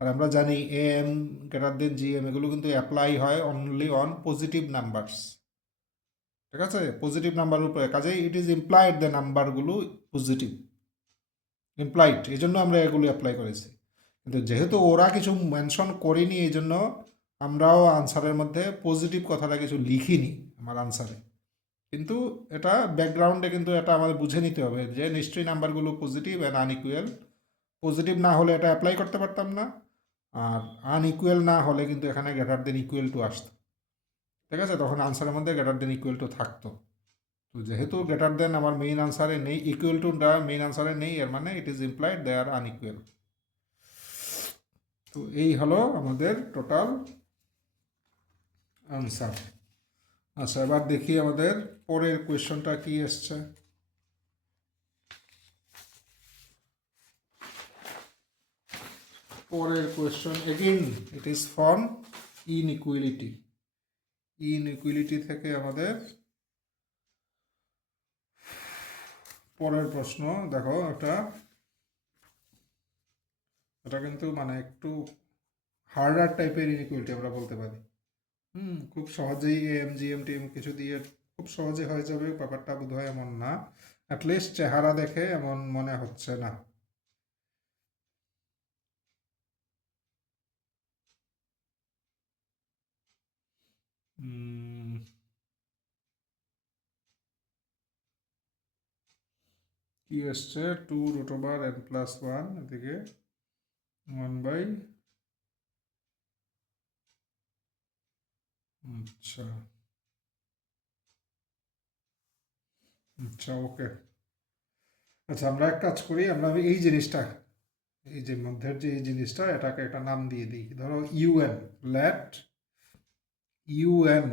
আর আমরা জানি এম গ্রেটার দেন জিএম এগুলো কিন্তু অ্যাপ্লাই হয় অনলি অন পজিটিভ নাম্বারস, ঠিক আছে? পজিটিভ নাম্বারের উপরে, কাজেই ইট ইজ ইমপ্লাইড দ্য নাম্বারগুলো পজিটিভ, ইমপ্লাইড, এই জন্য আমরা এগুলো অ্যাপ্লাই করেছি। কিন্তু যেহেতু ওরা কিছু মেনশন করেনি এই জন্য আমরাও আনসারের মধ্যে পজিটিভ কথাটা কিছু লিখিনি আমার আনসারে। কিন্তু এটা ব্যাকগ্রাউন্ডে কিন্তু এটা আমাদের বুঝে নিতে হবে যে নিশ্চয়ই নাম্বারগুলো পজিটিভ অ্যান্ড আনইকুয়াল। পজিটিভ না হলে এটা অ্যাপ্লাই করতে পারতাম না, আর আনইকুয়াল না হলে কিন্তু এখানে গ্রেটার দেন ইকুয়াল টু আসতো, ঠিক আছে? তখন আনসারের মধ্যে গ্রেটার দেন ইকুয়াল টু থাকতো। তো যেহেতু গ্রেটার দেন আমার মেইন আনসারে নেই, ইকুয়াল টুটা মেইন আনসারে নেই, এর মানে it is implied they are unequal. তো এই হলো আমাদের টোটাল আনসার। আচ্ছা, এবার দেখি আমাদের পরের কোয়েশ্চনটা কি এসছে। পরের question again it is from inequality. Inequality থেকে আমাদের পরের প্রশ্ন দেখো, এটা কিন্তু মানে একটু হার্ডার টাইপের ইনইকুয়ালিটি আমরা বলতে পারি। খুব সহজেই M G M T M কিছু দিয়ে খুব সহজে হয়ে যাবে ব্যাপারটা বোধহয় এমন না, অ্যাটলিস্ট চেহারা দেখে এমন মনে হচ্ছে না। কি এসছে 2√n+1 এদিকে 1/, আচ্ছা আচ্ছা ওকে। আচ্ছা, আমরা এক কাজ করি, আমরা এই জিনিসটা, এই যে মধ্যের যে এই জিনিসটা, এটাকে একটা নাম দিয়ে দিই, ধরো U N, let U N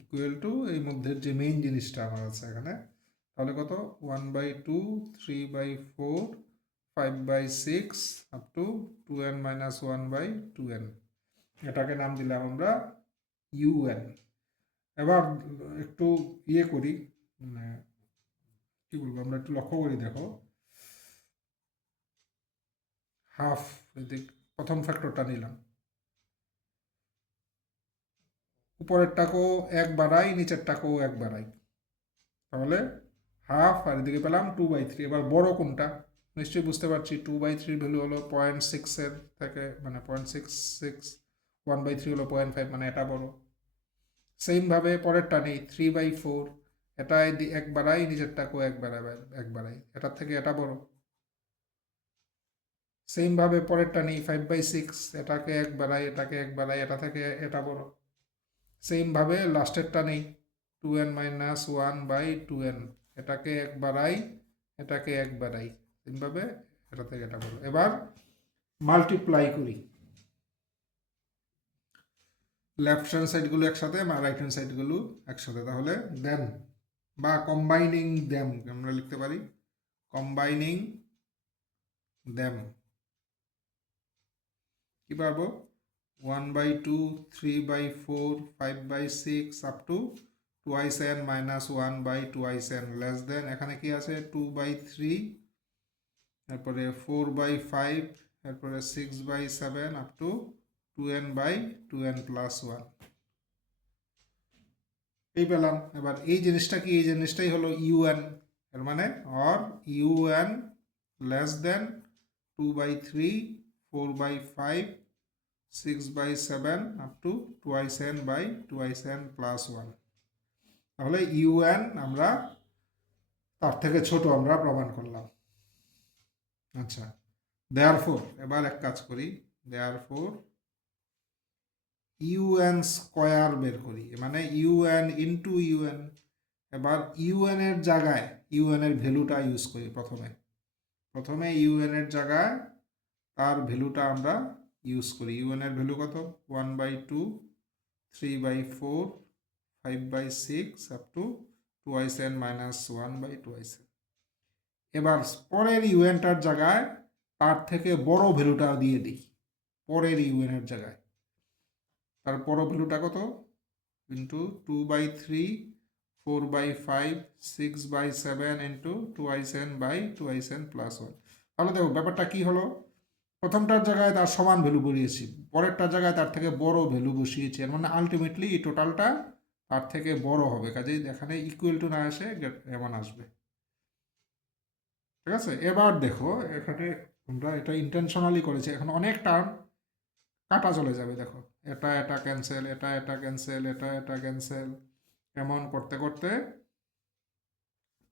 equal to এই মধ্যের যে মেইন জিনিসটা আমার আছে এখানে, তাহলে কত 1/2, 3/4, 5/6 আপ টু 2n-1/2n, এটাকে নাম দিলাম আমরা ইউএন। এবার একটু ইয়ে করি, মানে কি বলবো, আমরা একটু লক্ষ্য করি, দেখো হাফ, এদিক প্রথম ফ্যাক্টরটা নিলাম, উপরেরটাকেও 1 বাড়াই, নিচেরটাকেও 1 বাড়াই, তাহলে হাফ, আর এদিকে পেলাম 2/3। এবার বড় কোনটা নিশ্চয়ই বুঝতে পারছি, 2/3 ভ্যালু হলো 0.6 থেকে, মানে 0.66, 1/3 হলো 0.5, মানে এটা বড়। সেমভাবে পরেরটা নেই 3/4, এটা 1 বাড়াই, নিচেরটাকেও 1 বাড়াই, এটার থেকে এটা বড়। সেমভাবে পরেরটা নেই 5/6, এটাকে 1 বাড়াই, এটাকে 1 বাড়াই, এটা থেকে এটা বড়। সেমভাবে লাস্টেরটা নেই 2n-1/2n, এটাকে 1 বাড়াই, এটাকে 1 বাড়াই, সেমভাবে এটা থেকে এটা বড়। এবার মাল্টিপ্লাই করি লেফট হ্যান্ড সাইডগুলো একসাথে, রাইট হ্যান্ড সাইডগুলো একসাথে, তাহলে দেন বা কম্বাইনিং দেম আমরা লিখতে পারি, কম্বাইনিং দেম কি পাবো, 1/2, 3/4, 5/6 up to 2n-1/2n less than, এখানে কি আছে 2/3, তারপরে 4/5, তারপরে 6/7 আপ টু 2n/2n+1, এই পেলাম। এবার এই জিনিসটা কি, এই জিনিসটাই হলো ইউএন, এর মানে or UN less than 2/3, 4/5, 6/7 up to 2n/2n+1, তাহলে ইউএন আমরা তার থেকে ছোট আমরা প্রমাণ করলাম। আচ্ছা, দেয়ারফোর এবার এক কাজ করি, দেয়ারফোর ইউএন স্কোয়ার বের করি, মানে ইউএন ইন্টু ইউএন। এবার ইউএন এর জায়গায় ইউএন এর ভ্যালুটা ইউজ করি, প্রথমে ইউএন এর জায়গায় তার ভ্যালুটা আমরা ইউজ করি। ইউএন এর ভ্যালু কত, 1/2, 3/4, 5/6 আপ টু 2n-1/2n। এবার পরের ইউএনটার জায়গায় তার থেকে বড় ভ্যালুটা দিয়ে দিই, পরের ইউএন এর জায়গায় তার বড় ভ্যালুটা কত, ইন্টু 2/3, 4/5, 6/7 ইন্টু 2n/2n প্লাস 1। তাহলে দেখো ব্যাপারটা কি হলো, প্রথমটার জায়গায় তার সমান ভ্যালু বসিয়েছি, পরেরটার জায়গায় তার থেকে বড় ভ্যালু বসিয়েছি, এর মানে আলটিমেটলি এই টোটালটা তার থেকে বড় হবে, কাজেই এখানে ইকুয়াল টু না এসে এমন আসবে। ঠিক আছে, এবার দেখো এখানে আমরা এটা ইন্টেনশনালি করেছি, এখন অনেক টার্ম কাটা চলে যাবে, দেখো এটা ক্যান্সেল, এটা ক্যান্সেল, এটা ক্যান্সেল, এমন করতে করতে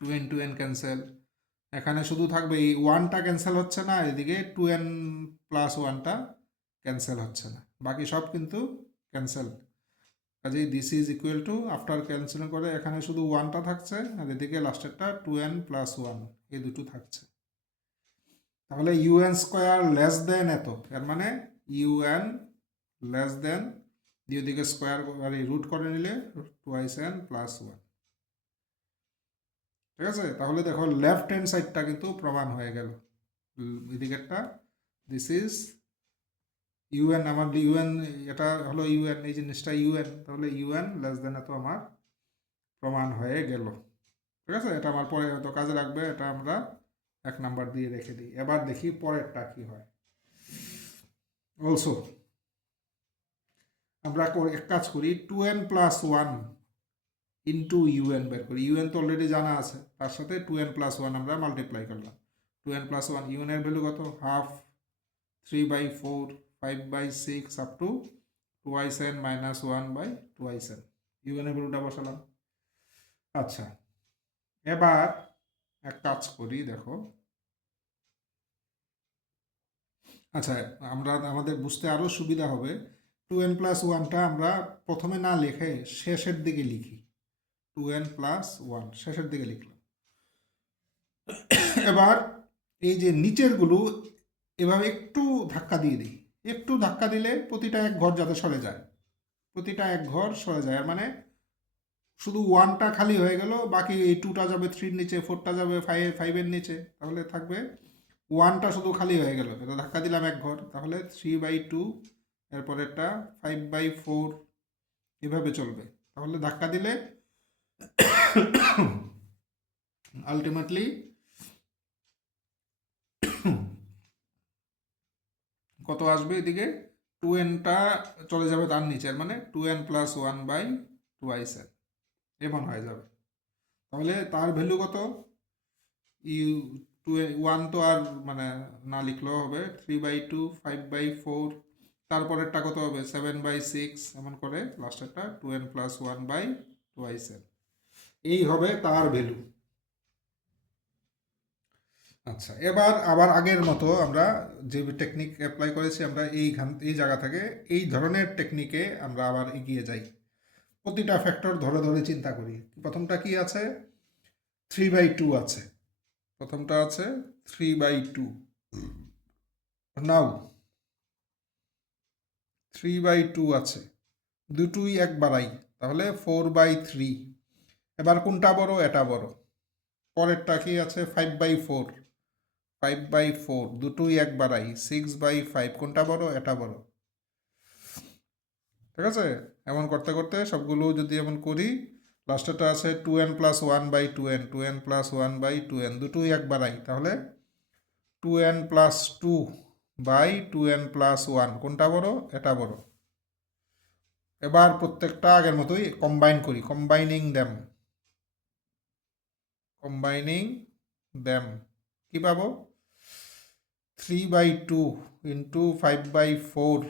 2n ক্যান্সেল, এখানে শুধু থাকবে এই 1টা ক্যান্সেল হচ্ছে না, এদিকে 2n+1টা ক্যান্সেল হচ্ছে না, বাকি সব কিন্তু ক্যান্সেল। কাজেই this is equal to, after cancel করে এখানে শুধু 1টা থাকছে, আর এদিকে লাস্টেরটা 2n+1, এই দুটো থাকছে। তাহলে un² লেস দেন এত, এর মানে un লেস দেন, দিয়ে দিকে স্কোয়ার রুট করে নিলে 2n+1। ঠিক আছে, তাহলে দেখো লেফট হ্যান্ড সাইডটা কিন্তু প্রমাণ হয়ে গেল, এদিকেরটা দিস ইজ un, আমার un এটা হলো un, এই জিনিসটা un, তাহলে un লেস দেন এত আমার প্রমাণ হয়ে গেল। ঠিক আছে, এটা আমার পরে হয়তো কাজে লাগবে, এটা আমরা 1 নাম্বার দিয়ে রেখে দিই। এবার দেখি পরেরটা কি হয়। অলসো আমরা এক কাজ করি, 2n+1 ইন্টু un বের করি, un তো অলরেডি জানা আছে, তার সাথে 2n+1 আমরা মাল্টিপ্লাই করলাম। 2n+1 un এর ভ্যালু কত, half, 3/4, 5/6 up to 2n-1/2n, un এর ভ্যালুটা বসালাম। আচ্ছা, এবার এক কাজ করি, দেখো আচ্ছা আমরা আমাদের বুঝতে আরও সুবিধা হবে, 2n+1টা আমরা প্রথমে না লিখে শেষের দিকে লিখি, 2n+1 শেষের দিকে লিখলাম। এবার এই যে নিচেরগুলো এভাবে একটু ধাক্কা দিয়ে দিই, একটু ধাক্কা দিলে প্রতিটা এক ঘর যাতে সরে যায়, প্রতিটা এক ঘর সরে যায়, মানে শুধু 1টা খালি হয়ে গেল, বাকি এই 2টা যাবে 3-র নিচে, 4টা যাবে 5-এর নিচে, তাহলে থাকবে 1টা শুধু খালি হয়ে গেল, এটা ধাক্কা দিলাম এক ঘর, তাহলে 3/2, এরপরেরটা 5/4, এভাবে চলবে। তাহলে ধাক্কা দিলে আলটিমেটলি কত আসবে, এদিকে 2nটা চলে যাবে তার নিচের, মানে 2n+1/2n, এমন হয়ে যাবে। তাহলে তার ভ্যালু কত, ইউ 1 তো আর মানে না লিখলেও হবে, 3/2, 5/4, তারপরেরটা কত হবে 7/6, এমন করে লাস্টেরটা 2n+1/2n, এই হবে তার ভ্যালু। আচ্ছা, এবার আবার আগের মতো আমরা যে টেকনিক অ্যাপ্লাই করেছি, আমরা এই জায়গা থেকে এই ধরনের টেকনিকে আমরা আবার এগিয়ে যাই, প্রতিটা ফ্যাক্টর ধরে ধরে চিন্তা করি। প্রথমটা কি আছে, 3/2 আছে, প্রথমটা আছে 3/2, নাও 3/2 আছে, দুটোই এক বাড়াই, তাহলে 4/3। এবার কোনটা বড়, এটা বড়। পরেরটা কি আছে, 5/4, 5/4, দুটোই এক বাড়াই, 6/5, কোনটা বড়, এটা বড়। ঠিক আছে, এমন করতে করতে সবগুলো যদি এমন করি, লাস্টেরটা আছে 2n+1/2n, 2n+1/2n, দুটোই এক বাড়াই, তাহলে 2n+2/2n+1, কোনটা বড়, এটা বড়। এবার প্রত্যেকটা আগের মতোই কম্বাইন করি, কম্বাইনিং দ্যাম কি পাবো, 3/2 into 5/4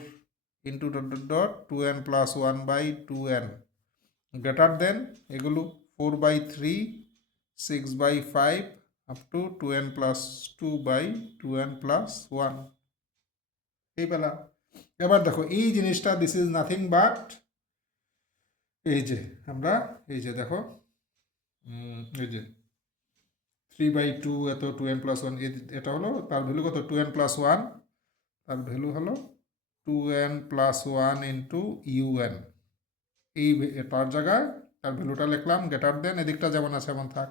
into dot 2n+1/2n greater than এগুলো 4/3, 6/5 আপ টু 2n+2/2n+1, এই পেলাম। এবার দেখো এই জিনিসটা, দিস ইজ নাথিং বাট, এই যে আমরা এই যে দেখো এই যে 3/2 এত 2n+1, এটা হলো তার ভ্যালু কত, 2n+1, তার ভ্যালু হলো 2n+1 ইন্টু un, এই তার জায়গায় তার ভ্যালুটা লিখলাম, গ্রেটার দেন এদিকটা যেমন আছে এমন থাক,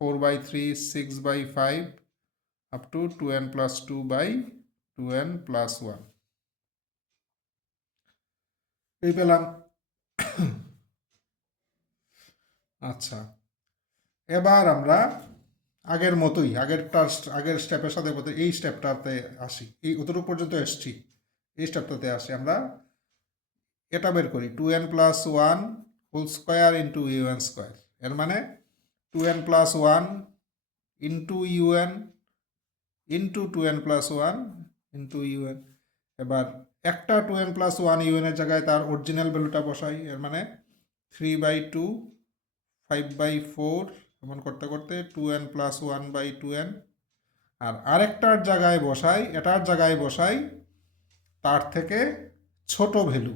4/3, 6/5 আপ টু 2n+2/2n+1। এই পেলাম। আচ্ছা, এবার আমরা আগের মতোই আগের স্টেপের সাথে এই স্টেপটাতে আসি, এই অতটুকু পর্যন্ত এসছি, এই স্টেপটাতে আসি আমরা। এটা বের করি 2n+1 whole square into U N square. এর মানে 2n+1 into U N into 2n+1 into U N. এবার একটা 2n+1 ইউএনের জায়গায় তার অরিজিনাল ভ্যালুটা বসাই। এর মানে 3/2 5/4 এমন করতে করতে 2n+1/2n। আর আরেকটার জায়গায় বসাই, এটার জায়গায় বসাই তার থেকে ছোট ভ্যালু।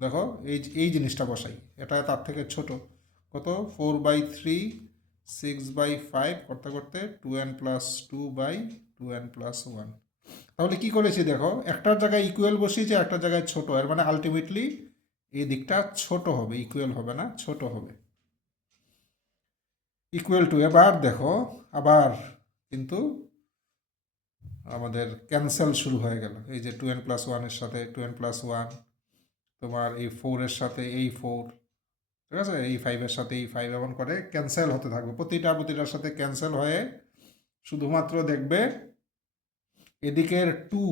দেখো এই জিনিসটা বসাই, এটা তার থেকে ছোট কত, 4/3 6/5 করতে করতে 2n+2/2n+1। তাহলে কি করেছি দেখো, একটার জায়গায় ইকুয়াল বসিয়েছি, একটার জায়গায় ছোট। এর মানে আলটিমেটলি এই দিকটা ছোট হবে, ইকুয়াল হবে না, ছোট হবে। ইকুয়াল টু, এবার দেখো আবার কিন্তু আমাদের ক্যান্সেল শুরু হয়ে গেল। এই যে 2n+1-এর সাথে 2n+1, তোমার এই 4-এর সাথে এই 4, ঠিক আছে, এই 5-এর সাথে এই 5, এমন করে ক্যান্সেল হতে থাকবে। প্রতিটার সাথে ক্যান্সেল হয়ে শুধুমাত্র দেখবে এদিকের 2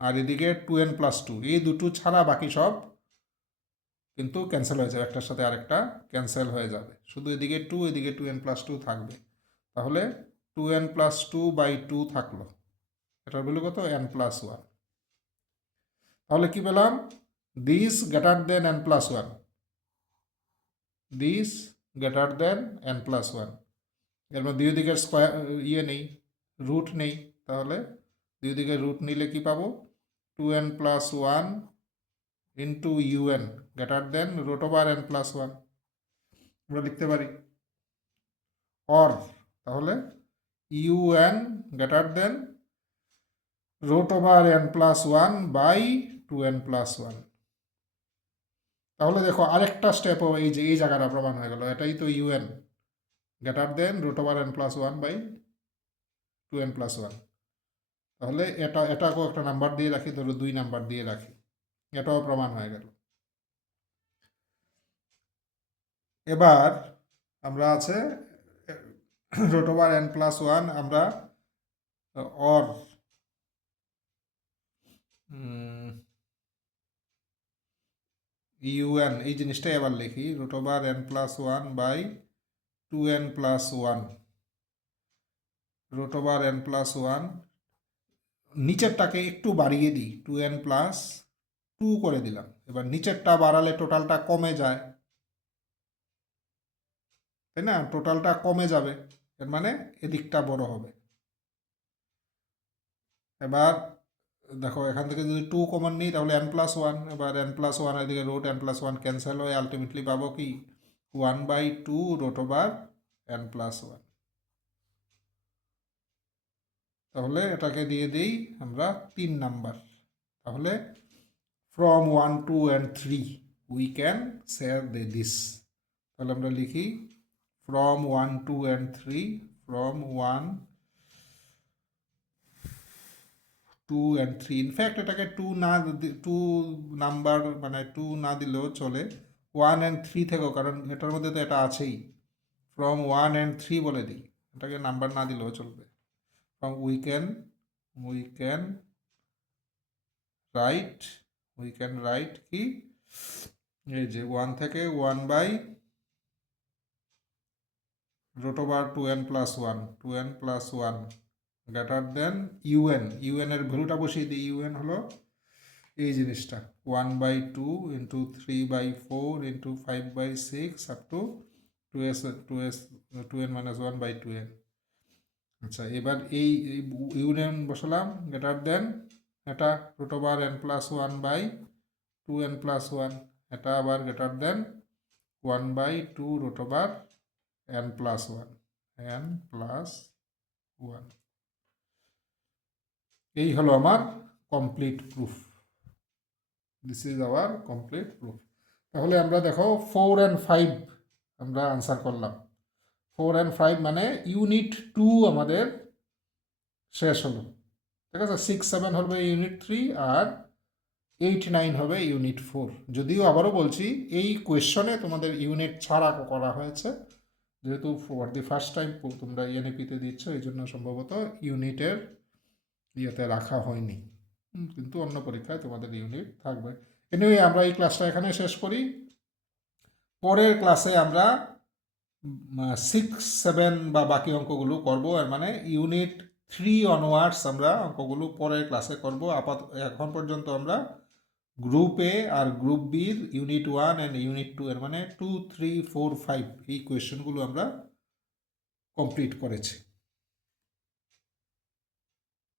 আর এদিকের 2n+2, এই দুটো ছাড়া বাকি সব কিন্তু ক্যান্সেল হয়ে যাবে, একটার সাথে আরেকটা ক্যান্সেল হয়ে যাবে, শুধু এদিকে 2 এদিকে 2n+2 থাকবে। তাহলে 2n+2/2 থাকলো, এটার ভ্যালু কত, n+1। তাহলে কি পেলাম, this greater than n+1, this greater than n+1। এর মধ্যে দুই দিকের স্কোয়ার নেই, রুট নেই, তাহলে দুই দিকের রুট নিলে কি পাবো, 2n+1 into UN greater than √n+1 আমরা লিখতে পারি। অর তাহলে ইউএন গ্রেটার দেন √n+1/2n+1। তাহলে দেখো আরেকটা স্টেপও এই জায়গাটা প্রমাণ হয়ে গেল। এটাই তো ইউএন গ্রেটার দেন √n+1/2n+1। তাহলে এটাকেও একটা নাম্বার দিয়ে রাখি, ধরো 2 নাম্বার দিয়ে রাখি, এটাও প্রমাণ হয়ে গেল। এবার আমরা আছে √n+1, আমরা অর ইউএন এই জিনিসটাই আবার লিখি, √n+1/2n+1, √n+1 নিচেরটাকে একটু বাড়িয়ে দিই, 2n+2 করে দিলাম। এবার নিচেরটা বাড়ালে টোটালটা কমে যায়, তাই না, টোটালটা কমে যাবে, এর মানে এদিকটা বড় হবে। এবার দেখো এখান থেকে যদি 2 কমন নিই তাহলে n+1, এবার n+1 এদিকে √n+1 ক্যান্সেল হয়ে আলটিমেটলি পাবো কি 1/2 √n+1। তাহলে এটাকে দিয়ে দিই আমরা 3 নাম্বার। তাহলে from 1, 2 and 3 we can share this। তাহলে আমরা লিখি from 1, 2 and 3, from 1, 2 and 3। In fact এটাকে 2 নাম্বার মানে 2 না দিলেও চলে, 1 and 3 থেকেও, কারণ এটার মধ্যে তো এটা আছেই। from 1 and 3 বলে দিই, এটাকে নাম্বার না দিলেও চলবে। from we can রাইট, কি এই যে 1 থেকে 1/√2n+1 গ্রেটার দেন ইউএন এর ভ্যালুটা বসিয়ে দিই। ইউএন হলো এই জিনিসটা 1/2 into 3/4 into 5/6 up to 2n-1/2n। আচ্ছা, এবার এই ইউনিয়ন বসালাম, গ্রেটার দেন এটা √n+1/2n+1, এটা আবার গ্রেটার দেন 1/2 √n+1। এই হলো আমার complete proof, this is our complete proof. তাহলে আমরা দেখো 4 and 5 আমরা আনসার করলাম। 4 and 5 মানে ইউনিট 2 আমাদের শেষ হলো, ঠিক আছে। 6, 7 হবে ইউনিট 3, আর 89 হবে ইউনিট 4। যদিও আবারও বলছি এই কোয়েশ্চনে তোমাদের ইউনিট ছাড়া করা হয়েছে, যেহেতু ফর দি ফার্স্ট টাইম তোমরা এনইপিতে দিচ্ছ এই জন্য সম্ভবত ইউনিটের ইয়েতে রাখা হয়নি, কিন্তু অন্য পরীক্ষায় তোমাদের ইউনিট থাকবে। এনিওয়ে আমরা এই ক্লাসটা এখানে শেষ করি। পরের ক্লাসে আমরা 6, 7 বা বাকি অঙ্কগুলো করব। আর মানে ইউনিট 3 অনওয়ার্ডস আমরা অঙ্কগুলো পরের ক্লাসে করব। এখন পর্যন্ত আমরা গ্রুপ এ আর গ্রুপ বির ইউনিট 1 অ্যান্ড ইউনিট 2 এর মানে 2, 3, 4, 5 এই কোয়েশ্চেনগুলো আমরা কমপ্লিট করেছি।